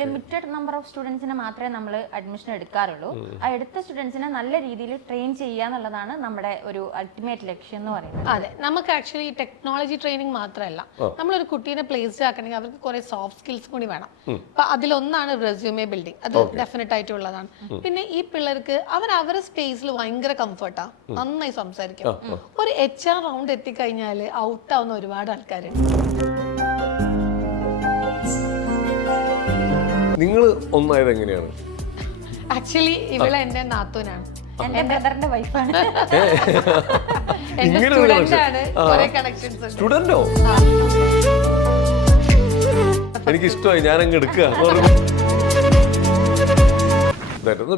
Limited number of സ്റ്റുഡൻസിനെ മാത്രമേ നമ്മൾ admission എടുക്കാറുള്ളൂ. ആ എടുത്ത സ്റ്റുഡൻസിനെ നല്ല രീതിയിൽ ട്രെയിൻ ചെയ്യുക എന്നുള്ളതാണ് നമ്മുടെ ഒരു അൾട്ടിമേറ്റ് ലക്ഷ്യം എന്ന് പറയുന്നത്. അതെ, നമുക്ക് ആക്ച്വലി ടെക്നോളജി ട്രെയിനിങ് മാത്രമല്ല, നമ്മളൊരു കുട്ടീനെ പ്ലേസ്ഡ് ആക്കണമെങ്കിൽ അവർക്ക് കുറെ സോഫ്റ്റ് സ്കിൽസ് കൂടി വേണം. അപ്പൊ അതിലൊന്നാണ് റെസ്യൂമേ ബിൽഡിംഗ്. അത് ഡെഫിനറ്റ് ആയിട്ടുള്ളതാണ്. പിന്നെ ഈ പിള്ളേർക്ക് അവരുടെ സ്പേസിൽ ഭയങ്കര കംഫർട്ടാ, നന്നായി സംസാരിക്കും. ഒരു HR റൗണ്ട് എത്തിക്കഴിഞ്ഞാൽ ഔട്ട് ആവുന്ന ഒരുപാട് ആൾക്കാരുണ്ട്. നിങ്ങൾ ഒന്നായത് എങ്ങനെയാണ്? ആക്ച്വലി ഇവളെ എന്റെ നാത്തൂനാണ്, എന്റെ ബ്രദറിന്റെ വൈഫാണ്. എന്റെ സ്റ്റുഡന്റ് ആണ്. കുറെ കണക്ഷൻസ് ഉണ്ട്. സ്റ്റുഡന്റോ? എനിക്ക് ഇഷ്ടമായി, ഞാൻ അങ്ങ് എടുക്കുക.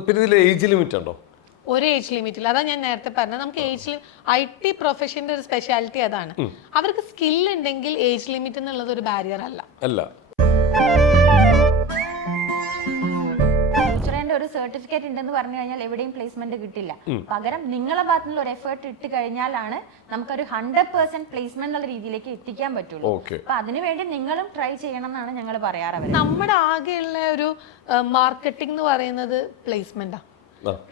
പിന്നെ ഇതിൽ ഏജ് ലിമിറ്റ് ഉണ്ടോ? ഒരു ഏജ് ലിമിറ്റില്ല. അതാ ഞാൻ നേരത്തെ പറഞ്ഞത്. നമുക്ക് ഏജ് IT പ്രൊഫഷന്റെ ഒരു സ്പെഷ്യാലിറ്റി അതാണ്. അവർക്ക് സ്കിൽ ഉണ്ടെങ്കിൽ ഏജ് ലിമിറ്റ് എന്നുള്ളത് ഒരു ബാരിയർ അല്ല. ഒരു സർട്ടിഫിക്കറ്റ് ഉണ്ടെന്ന് പറഞ്ഞു കഴിഞ്ഞാൽ എവിടെയും പ്ലേസ്മെന്റ് കിട്ടില്ല. പകരം നിങ്ങളെ ഭാഗത്തുനിന്ന് ഒരു എഫേർട്ട് ഇട്ട് കഴിഞ്ഞാലാണ് നമുക്കൊരു 100% പ്ലേസ്മെന്റ് എന്നുള്ള രീതിയിലേക്ക് എത്തിക്കാൻ പറ്റുള്ളൂ. അപ്പൊ അതിനുവേണ്ടി നിങ്ങളും ട്രൈ ചെയ്യണം എന്നാണ് ഞങ്ങൾ പറയാറ്. നമ്മുടെ ആകെയുള്ള ഒരു മാർക്കറ്റിംഗ് എന്ന് പറയുന്നത് പ്ലേസ്മെന്റാ.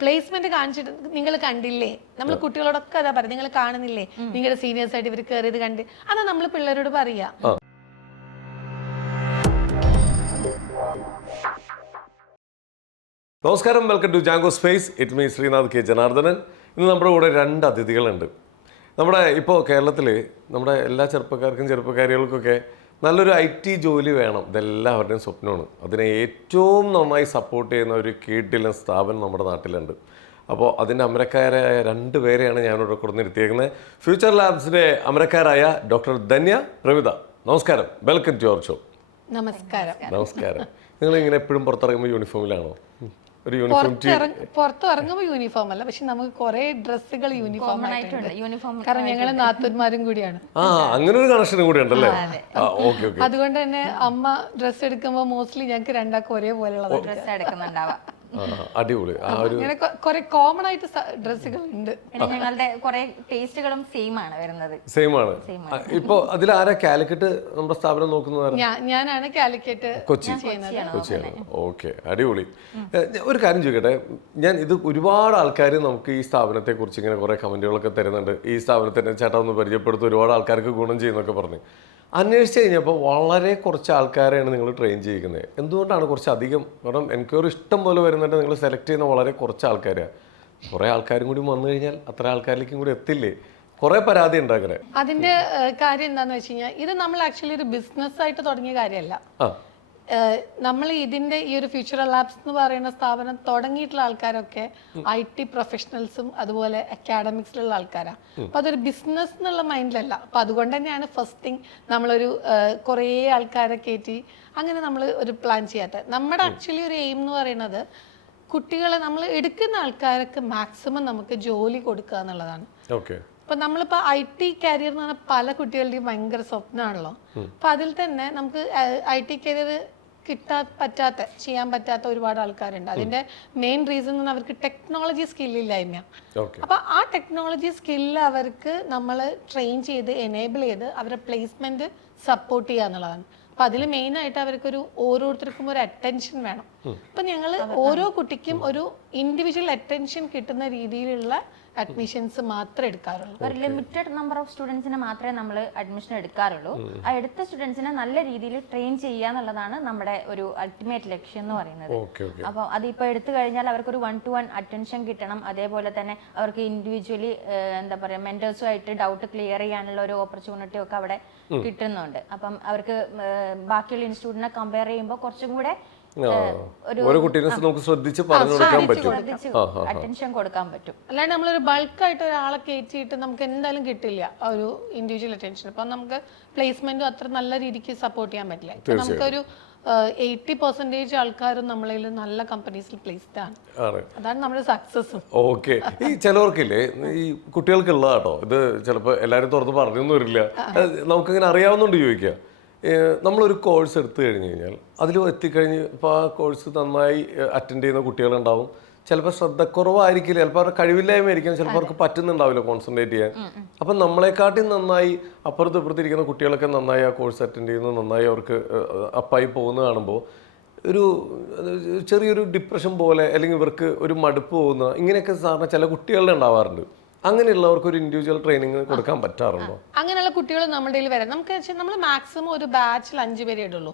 പ്ലേസ്മെന്റ് കാണിച്ചിട്ട് നിങ്ങൾ കണ്ടില്ലേ, നമ്മൾ കുട്ടികളോടൊക്കെ അതാ പറയാം, നിങ്ങൾ കാണുന്നില്ലേ നിങ്ങളുടെ സീനിയേഴ്സ് ആയിട്ട് ഇവർ കയറിയത് കണ്ട്, അതാ നമ്മൾ പിള്ളേരോട് പറയാ. നമസ്കാരം, welcome to Jango space. It me Sreenath K Janardhanan. ഇന്ന് നമ്മുടെ കൂടെ 2 അതിഥികളുണ്ട്. നമ്മുടെ ഇപ്പോൾ കേരളത്തിൽ നമ്മുടെ എല്ലാ ചെറുപ്പക്കാരികൾക്കൊക്കെ നല്ലൊരു IT ജോലി വേണം, ഇതെല്ലാവരുടെയും സ്വപ്നമാണ്. അതിനെ ഏറ്റവും നന്നായി സപ്പോർട്ട് ചെയ്യുന്ന ഒരു കീഴ്ട്ടിലെ സ്ഥാപനം നമ്മുടെ നാട്ടിലുണ്ട്. അപ്പോൾ അതിൻ്റെ അമരക്കാരായ 2 പേരെയാണ് ഞാനിവിടെ കൊടുത്തിരുത്തിയേക്കുന്നത്. ഫ്യൂച്ചർ ലാബ്സിൻ്റെ അമരക്കാരായ ഡോക്ടർ ധന്യ, പ്രമിത. നമസ്കാരം, വെൽക്കം ടു യുവർ ഷോ. നമസ്കാരം. നിങ്ങൾ ഇങ്ങനെ എപ്പോഴും പുറത്തിറങ്ങുമ്പോൾ യൂണിഫോമിലാണോ? ഒരു യൂണിഫോം പുറത്ത് ഇറങ്ങുമ്പോൾ യൂണിഫോം അല്ല, പക്ഷെ നമുക്ക് കുറെ ഡ്രസ്സുകൾ യൂണിഫോം ആയിട്ടുണ്ട്. കാരണം ഞങ്ങള് നാത്തൂന്മാരും കൂടിയാണ്. അങ്ങനെ ഒരു കണക്ഷനും കൂടി ഉണ്ടല്ലേ? അതുകൊണ്ട് തന്നെ അമ്മ ഡ്രസ്സ് എടുക്കുമ്പോൾ മോസ്റ്റ്ലി ഞങ്ങൾക്ക് രണ്ടാക്കും ഒരേപോലെയുള്ള ഡ്രസ്സ് എടുക്കുന്നുണ്ടാവാം. അടിപൊളി. കുറെ കോമൺ ആയിട്ട് ഡ്രസ്സുകൾ ഉണ്ട്. ഞങ്ങളുടെ കുറെ ടേസ്റ്റുകളും സെയിം ആണ് വരുന്നത്. സെയിം ആണ്. ഇപ്പൊ അതിൽ ആരാ കാലിക്കറ്റ് നമ്മുടെ സ്ഥാപനം നോക്കുന്നത്? ഞാനാണ് കാലിക്കറ്റ് കൊച്ചിയാണ്. ഓക്കെ, അടിപൊളി. ഒരു കാര്യം ചോദിക്കട്ടെ, ഞാൻ ഇത് ഒരുപാട് ആൾക്കാർ നമുക്ക് ഈ സ്ഥാപനത്തെ കുറിച്ച് ഇങ്ങനെ കുറെ കമന്റുകളൊക്കെ തരുന്നുണ്ട്. ഈ സ്ഥാപനത്തിന്റെ ചേട്ടാ ഒന്ന് പരിചയപ്പെടുത്തും, ഒരുപാട് ആൾക്കാർക്ക് ഗുണം ചെയ്യുന്നൊക്കെ പറഞ്ഞ് അന്വേഷിച്ച് കഴിഞ്ഞപ്പോൾ വളരെ കുറച്ച് ആൾക്കാരെയാണ് നിങ്ങൾ ട്രെയിൻ ചെയ്യിക്കുന്നത്. എന്തുകൊണ്ടാണ് കുറച്ചധികം? കാരണം എനിക്കൊരു ഇഷ്ടം പോലെ വരുന്നുണ്ട്, നിങ്ങൾ സെലക്ട് ചെയ്യുന്ന വളരെ കുറച്ച് ആൾക്കാരാണ്. കുറേ ആൾക്കാരും കൂടി വന്നു കഴിഞ്ഞാൽ അത്ര ആൾക്കാരിലേക്കും കൂടി എത്തില്ലേ? കുറെ പരാതി ഉണ്ട് അങ്ങനെ. അതിന്റെ കാര്യം എന്താന്ന് വെച്ച് കഴിഞ്ഞാൽ, ഇത് നമ്മൾ ആക്ച്വലി ഒരു ബിസിനസ് ആയിട്ട് തുടങ്ങിയ കാര്യമല്ല. നമ്മൾ ഇതിന്റെ ഈ ഒരു ഫ്യൂച്ചർ ലാബ്സ് എന്ന് പറയുന്ന സ്ഥാപനം തുടങ്ങിയിട്ടുള്ള ആൾക്കാരൊക്കെ IT പ്രൊഫഷണൽസും അതുപോലെ അക്കാഡമിക്സിലുള്ള ആൾക്കാരാണ്. അപ്പൊ അതൊരു ബിസിനസ് എന്നുള്ള മൈൻഡിലല്ല. അപ്പൊ അതുകൊണ്ട് തന്നെയാണ് ഫസ്റ്റ് തിങ് നമ്മളൊരു കുറേ ആൾക്കാരെ കയറ്റി അങ്ങനെ നമ്മൾ ഒരു പ്ലാൻ ചെയ്യാത്ത. നമ്മുടെ ആക്ച്വലി ഒരു എയിം എന്ന് പറയുന്നത് കുട്ടികളെ നമ്മൾ എടുക്കുന്ന ആൾക്കാർക്ക് മാക്സിമം നമുക്ക് ജോലി കൊടുക്കുക എന്നുള്ളതാണ്. ഇപ്പൊ നമ്മളിപ്പോ IT കരിയർ എന്ന് പറഞ്ഞാൽ പല കുട്ടികളുടെയും ഭയങ്കര സ്വപ്നമാണല്ലോ. അപ്പൊ അതിൽ തന്നെ നമുക്ക് IT കരിയർ ചെയ്യാൻ പറ്റാത്ത ഒരുപാട് ആൾക്കാരുണ്ട്. അതിന്റെ മെയിൻ റീസൺ അവർക്ക് ടെക്നോളജി സ്കില്ലില്ലായ്മ. അപ്പൊ ആ ടെക്നോളജി സ്കില്ല് അവർക്ക് നമ്മൾ ട്രെയിൻ ചെയ്ത് എനേബിൾ ചെയ്ത് അവരുടെ പ്ലേസ്മെന്റ് സപ്പോർട്ട് ചെയ്യുക എന്നുള്ളതാണ്. അപ്പൊ അതിൽ മെയിൻ ആയിട്ട് അവർക്കൊരു ഓരോരുത്തർക്കും ഒരു അറ്റൻഷൻ വേണം. അപ്പൊ ഞങ്ങൾ ഓരോ കുട്ടിക്കും ഒരു ഇൻഡിവിജ്വൽ അറ്റൻഷൻ കിട്ടുന്ന രീതിയിലുള്ള അഡ്മിഷൻസ് മാത്രമേ എടുക്കാറുള്ളൂ. ഒരു ലിമിറ്റഡ് നമ്പർ ഓഫ് സ്റ്റുഡൻസിനെ മാത്രമേ നമ്മൾ അഡ്മിഷൻ എടുക്കാറുള്ളൂ. ആ എടുത്ത സ്റ്റുഡൻസിനെ നല്ല രീതിയിൽ ട്രെയിൻ ചെയ്യുക എന്നുള്ളതാണ് നമ്മുടെ ഒരു അൾട്ടിമേറ്റ് ലക്ഷ്യം എന്ന് പറയുന്നത്. അപ്പോൾ അതിപ്പോൾ എടുത്തു കഴിഞ്ഞാൽ അവർക്കൊരു 1-to-1 അറ്റൻഷൻ കിട്ടണം. അതേപോലെ തന്നെ അവർക്ക് ഇൻഡിവിജ്വലി എന്താ പറയുക, മെന്റേഴ്സുമായിട്ട് ഡൗട്ട് ക്ലിയർ ചെയ്യാനുള്ള ഒരു ഓപ്പർച്യൂണിറ്റി ഒക്കെ അവിടെ കിട്ടുന്നുണ്ട്. അപ്പം അവർക്ക് ബാക്കിയുള്ള ഇൻസ്റ്റിറ്റ്യൂട്ടിനെ കമ്പയർ ചെയ്യുമ്പോൾ കുറച്ചും കൂടെ അറ്റൻഷൻ കൊടുക്കാൻ പറ്റും. അല്ലാണ്ട് നമ്മളൊരു ബൾക്കായിട്ട് ഒരാളെ കയറ്റിയിട്ട് നമുക്ക് എന്തായാലും കിട്ടില്ല ഒരു ഇൻഡിവിജ്വൽ അറ്റൻഷൻ. അപ്പൊ നമുക്ക് പ്ലേസ്മെന്റും അത്ര നല്ല രീതിക്ക് സപ്പോർട്ട് ചെയ്യാൻ പറ്റില്ല. നമുക്കൊരു 80% ആൾക്കാരും നമ്മളിൽ നല്ല കമ്പനീസിൽ പ്ലേസ്ഡ് ആണ്. അതാണ് നമ്മുടെ സക്സസ്. ഓക്കെ. ഈ ചിലവർക്കില്ലേ, ഈ കുട്ടികൾക്കുള്ളതാട്ടോ ഇത്, ചിലപ്പോൾ എല്ലാവരും തുറന്ന് പറഞ്ഞൊന്നും വരില്ല, നമുക്കിങ്ങനെ അറിയാവുന്നുണ്ട് ചോദിക്കുക. നമ്മളൊരു കോഴ്സ് എടുത്തു കഴിഞ്ഞ് കഴിഞ്ഞാൽ അതിൽ എത്തിക്കഴിഞ്ഞ് ഇപ്പോൾ ആ കോഴ്സ് നന്നായി അറ്റൻഡ് ചെയ്യുന്ന കുട്ടികളുണ്ടാവും. ചിലപ്പോൾ ശ്രദ്ധക്കുറവായിരിക്കില്ല, ചിലപ്പോൾ അവരുടെ കഴിവില്ലായ്മയായിരിക്കും, ചിലപ്പോൾ അവർക്ക് പറ്റുന്നുണ്ടാവില്ല കോൺസെൻട്രേറ്റ് ചെയ്യാൻ. അപ്പം നമ്മളെക്കാട്ടി നന്നായി അപ്പുറത്ത് ഇപ്പുറത്തിരിക്കുന്ന കുട്ടികളൊക്കെ നന്നായി ആ കോഴ്സ് അറ്റൻഡ് ചെയ്യുന്നത്, നന്നായി അവർക്ക് അപ്പായി പോകുന്നത് കാണുമ്പോൾ ഒരു ചെറിയൊരു ഡിപ്രഷൻ പോലെ അല്ലെങ്കിൽ ഇവർക്ക് ഒരു മടുപ്പ് പോകുന്ന ഇങ്ങനെയൊക്കെ സാധാരണ ചില കുട്ടികളുടെ ഉണ്ടാവാറുണ്ട്. അങ്ങനെയുള്ളവർക്ക് ഒരു ഇൻഡിവിജ്വൽ ട്രെയിനിങ് കൊടുക്കാൻ പറ്റാറുണ്ടോ? അങ്ങനെയുള്ള കുട്ടികൾ നമ്മുടെ കയ്യിൽ വരാം. നമുക്ക് നമ്മൾ മാക്സിമം ഒരു ബാച്ചിൽ 5 പേരെ ഇടുള്ളൂ.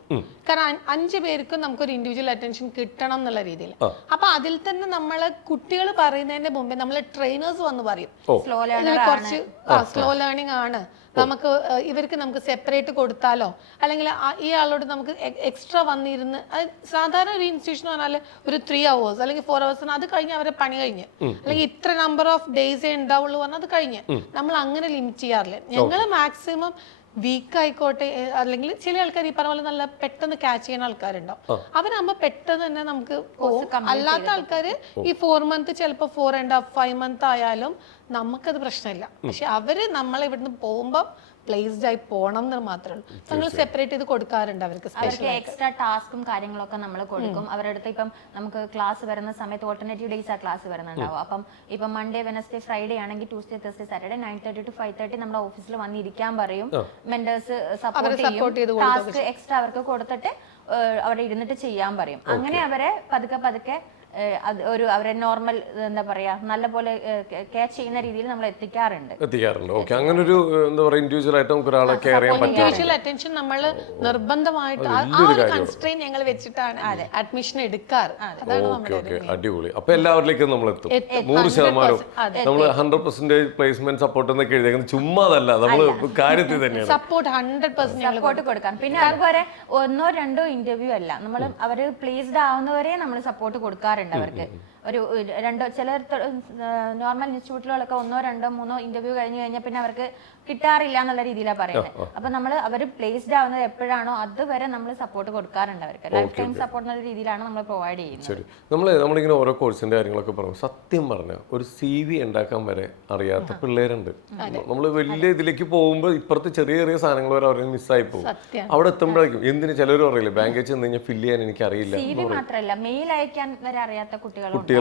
കാരണം 5 പേർക്കും നമുക്കൊരു ഇൻഡിവിജ്വൽ അറ്റൻഷൻ കിട്ടണം എന്നുള്ള രീതിയിൽ. അപ്പൊ അതിൽ തന്നെ നമ്മള് കുട്ടികൾ പറയുന്നതിന്റെ മുമ്പേ നമ്മള് ട്രെയിനേഴ്സ് വന്ന് പറയും കുറച്ച് സ്ലോ ലേണിംഗ് ആണ്, നമുക്ക് ഇവർക്ക് നമുക്ക് സെപ്പറേറ്റ് കൊടുത്താലോ, അല്ലെങ്കിൽ ഈ ആളോട് നമുക്ക് എക്സ്ട്രാ വന്നിരുന്ന്, സാധാരണ ഒരു ഇൻസ്റ്റിറ്റ്യൂഷൻ പറഞ്ഞാൽ ഒരു 3 hours അല്ലെങ്കിൽ 4 hours, അത് കഴിഞ്ഞ് അവരെ പണി കഴിഞ്ഞ്, അല്ലെങ്കിൽ ഇത്ര നമ്പർ ഓഫ് ഡേയ്സേ ഉണ്ടാവുള്ളൂ പറഞ്ഞാൽ അത് കഴിഞ്ഞ്. നമ്മൾ അങ്ങനെ ലിമിറ്റ് ചെയ്യാറില്ല. ഞങ്ങൾ മാക്സിമം വീക്ക് ആയിക്കോട്ടെ, അല്ലെങ്കിൽ ചില ആൾക്കാർ ഈ പറഞ്ഞ പോലെ നല്ല പെട്ടെന്ന് ക്യാച്ച് ചെയ്യുന്ന ആൾക്കാരുണ്ടാവും. അവരാകുമ്പോ പെട്ടെന്ന് തന്നെ നമുക്ക്, അല്ലാത്ത ആൾക്കാർ ഈ 4 month ചിലപ്പോൾ 4.5 5 month ആയാലും നമുക്കത് പ്രശ്നമില്ല. പക്ഷെ അവര് നമ്മളെ ഇവിടുന്ന് പോകുമ്പോ പ്ലേസ്ഡ് ആയി പോണം എന്ന് മാത്രമേ ഉള്ളൂ. ഞങ്ങൾ സെപ്പറേറ്റ് ചെയ്ത് കൊടുക്കാറുണ്ട് അവർക്ക്. എക്സ്ട്രാ ടാസ്കും കാര്യങ്ങളൊക്കെ നമ്മൾ കൊടുക്കും. അവരുടെ അടുത്ത് ഇപ്പം നമുക്ക് ക്ലാസ് വരുന്ന സമയത്ത് ഓൾട്ടർനേറ്റീവ് ഡേയ്സ് ആ ക്ലാസ് വരുന്നുണ്ടാവും. അപ്പം ഇപ്പം മൺഡേ വെനസ്ഡേ ഫ്രൈഡേ ആണെങ്കിൽ ട്യൂസ്ഡേ തേഴ്സ്ഡേ സാറ്റർഡേ 9:30 to 5:30 നമ്മുടെ ഓഫീസിൽ വന്നിരിക്കാൻ പറയും. മെന്റേഴ്സ് സപ്പോർട്ട് ചെയ്യും. ടാസ്ക് എക്സ്ട്രാ അവർക്ക് കൊടുത്തിട്ട് അവിടെ ഇരുന്നിട്ട് ചെയ്യാൻ പറയും. അങ്ങനെ അവരെ പതുക്കെ ഒരു അവരെ നോർമൽ എന്താ പറയാ നല്ല പോലെ ക്യാച്ച് ചെയ്യുന്ന രീതിയിൽ നമ്മൾ എത്തിക്കാറുണ്ട്. ഓക്കെ, അങ്ങനെ ഒരു എന്താ പറയാ ഇൻഡിവിജ്വൽ ആയിട്ട് നമുക്ക് ഒരാളെ കെയർ ചെയ്യാൻ പറ്റും. ഇൻഡിവിജ്വൽ അറ്റൻഷൻ നമ്മൾ നിർബന്ധമായിട്ട് ആ ഒരു കൺസ്ട്രെയിൻ ഞങ്ങൾ വെച്ചിട്ടാണ് അഡ്മിഷൻ എടുക്കാറ്. അതാണ് നമ്മുടെ അടിപൊളി. അപ്പൊ എല്ലാവരിലേക്കും നമ്മൾ എത്തും 100%. നമ്മൾ 100% പ്ലേസ്മെന്റ് സപ്പോർട്ട് എന്നൊക്കെ എഴുതിയത് ചുമ്മാതല്ല, നമ്മൾ കാര്യത്തിൽ തന്നെയാണ് സപ്പോർട്ട് 100% സപ്പോർട്ട് കൊടുക്കാം. പിന്നെ അതുപോലെ 1 or 2 ഇന്റർവ്യൂ അല്ല, നമ്മൾ അവര് പ്ലേസ്ഡ് ആവുന്നവരെ നമ്മൾ സപ്പോർട്ട് കൊടുക്കാറുണ്ട്. അവർക്ക് ഒരു 2 ചില നോർമൽ ഇൻസ്റ്റിറ്റ്യൂട്ടുകളൊക്കെ 1 2 3 ഇന്റർവ്യൂ കഴിഞ്ഞ് കഴിഞ്ഞാൽ പിന്നെ അവർക്ക് കിട്ടാറില്ല എന്നുള്ള രീതിയിലാണ് പറയുന്നത്. അപ്പൊ നമ്മൾ അവർ പ്ലേസ്ഡ് ആവുന്നത് എപ്പോഴാണോ അതുവരെ നമ്മൾ സപ്പോർട്ട് കൊടുക്കാറുണ്ട്. അവർക്ക് ലൈഫ് ടൈം സപ്പോർട്ട് എന്നുള്ള രീതിയിലാണ് നമ്മൾ പ്രൊവൈഡ് ചെയ്യുന്നത്. ശരി, നമ്മളിങ്ങനെ ഓരോ കോഴ്സിന്റെ കാര്യങ്ങളൊക്കെ പറഞ്ഞു. സത്യം പറഞ്ഞാൽ ഒരു CV ഉണ്ടാക്കാൻ വരെ അറിയാത്ത പിള്ളേരുണ്ട്. നമ്മൾ വലിയ ഇതിലേക്ക് പോകുമ്പോൾ ഇപ്പുറത്ത് ചെറിയ ചെറിയ സാധനങ്ങൾ വരെ അവരെ മിസ്സായി പോകും. അവിടെ എത്തുമ്പോഴേക്കും എന്തിന് ചിലരും അറിയില്ല, ബാങ്കിൽ ചെന്ന് കഴിഞ്ഞാൽ ഫില്ല് ചെയ്യാൻ എനിക്ക് അറിയില്ല. CV മാത്രമല്ല, മെയിൽ അയക്കാൻ വരെ അറിയാത്ത കുട്ടികളുണ്ട്.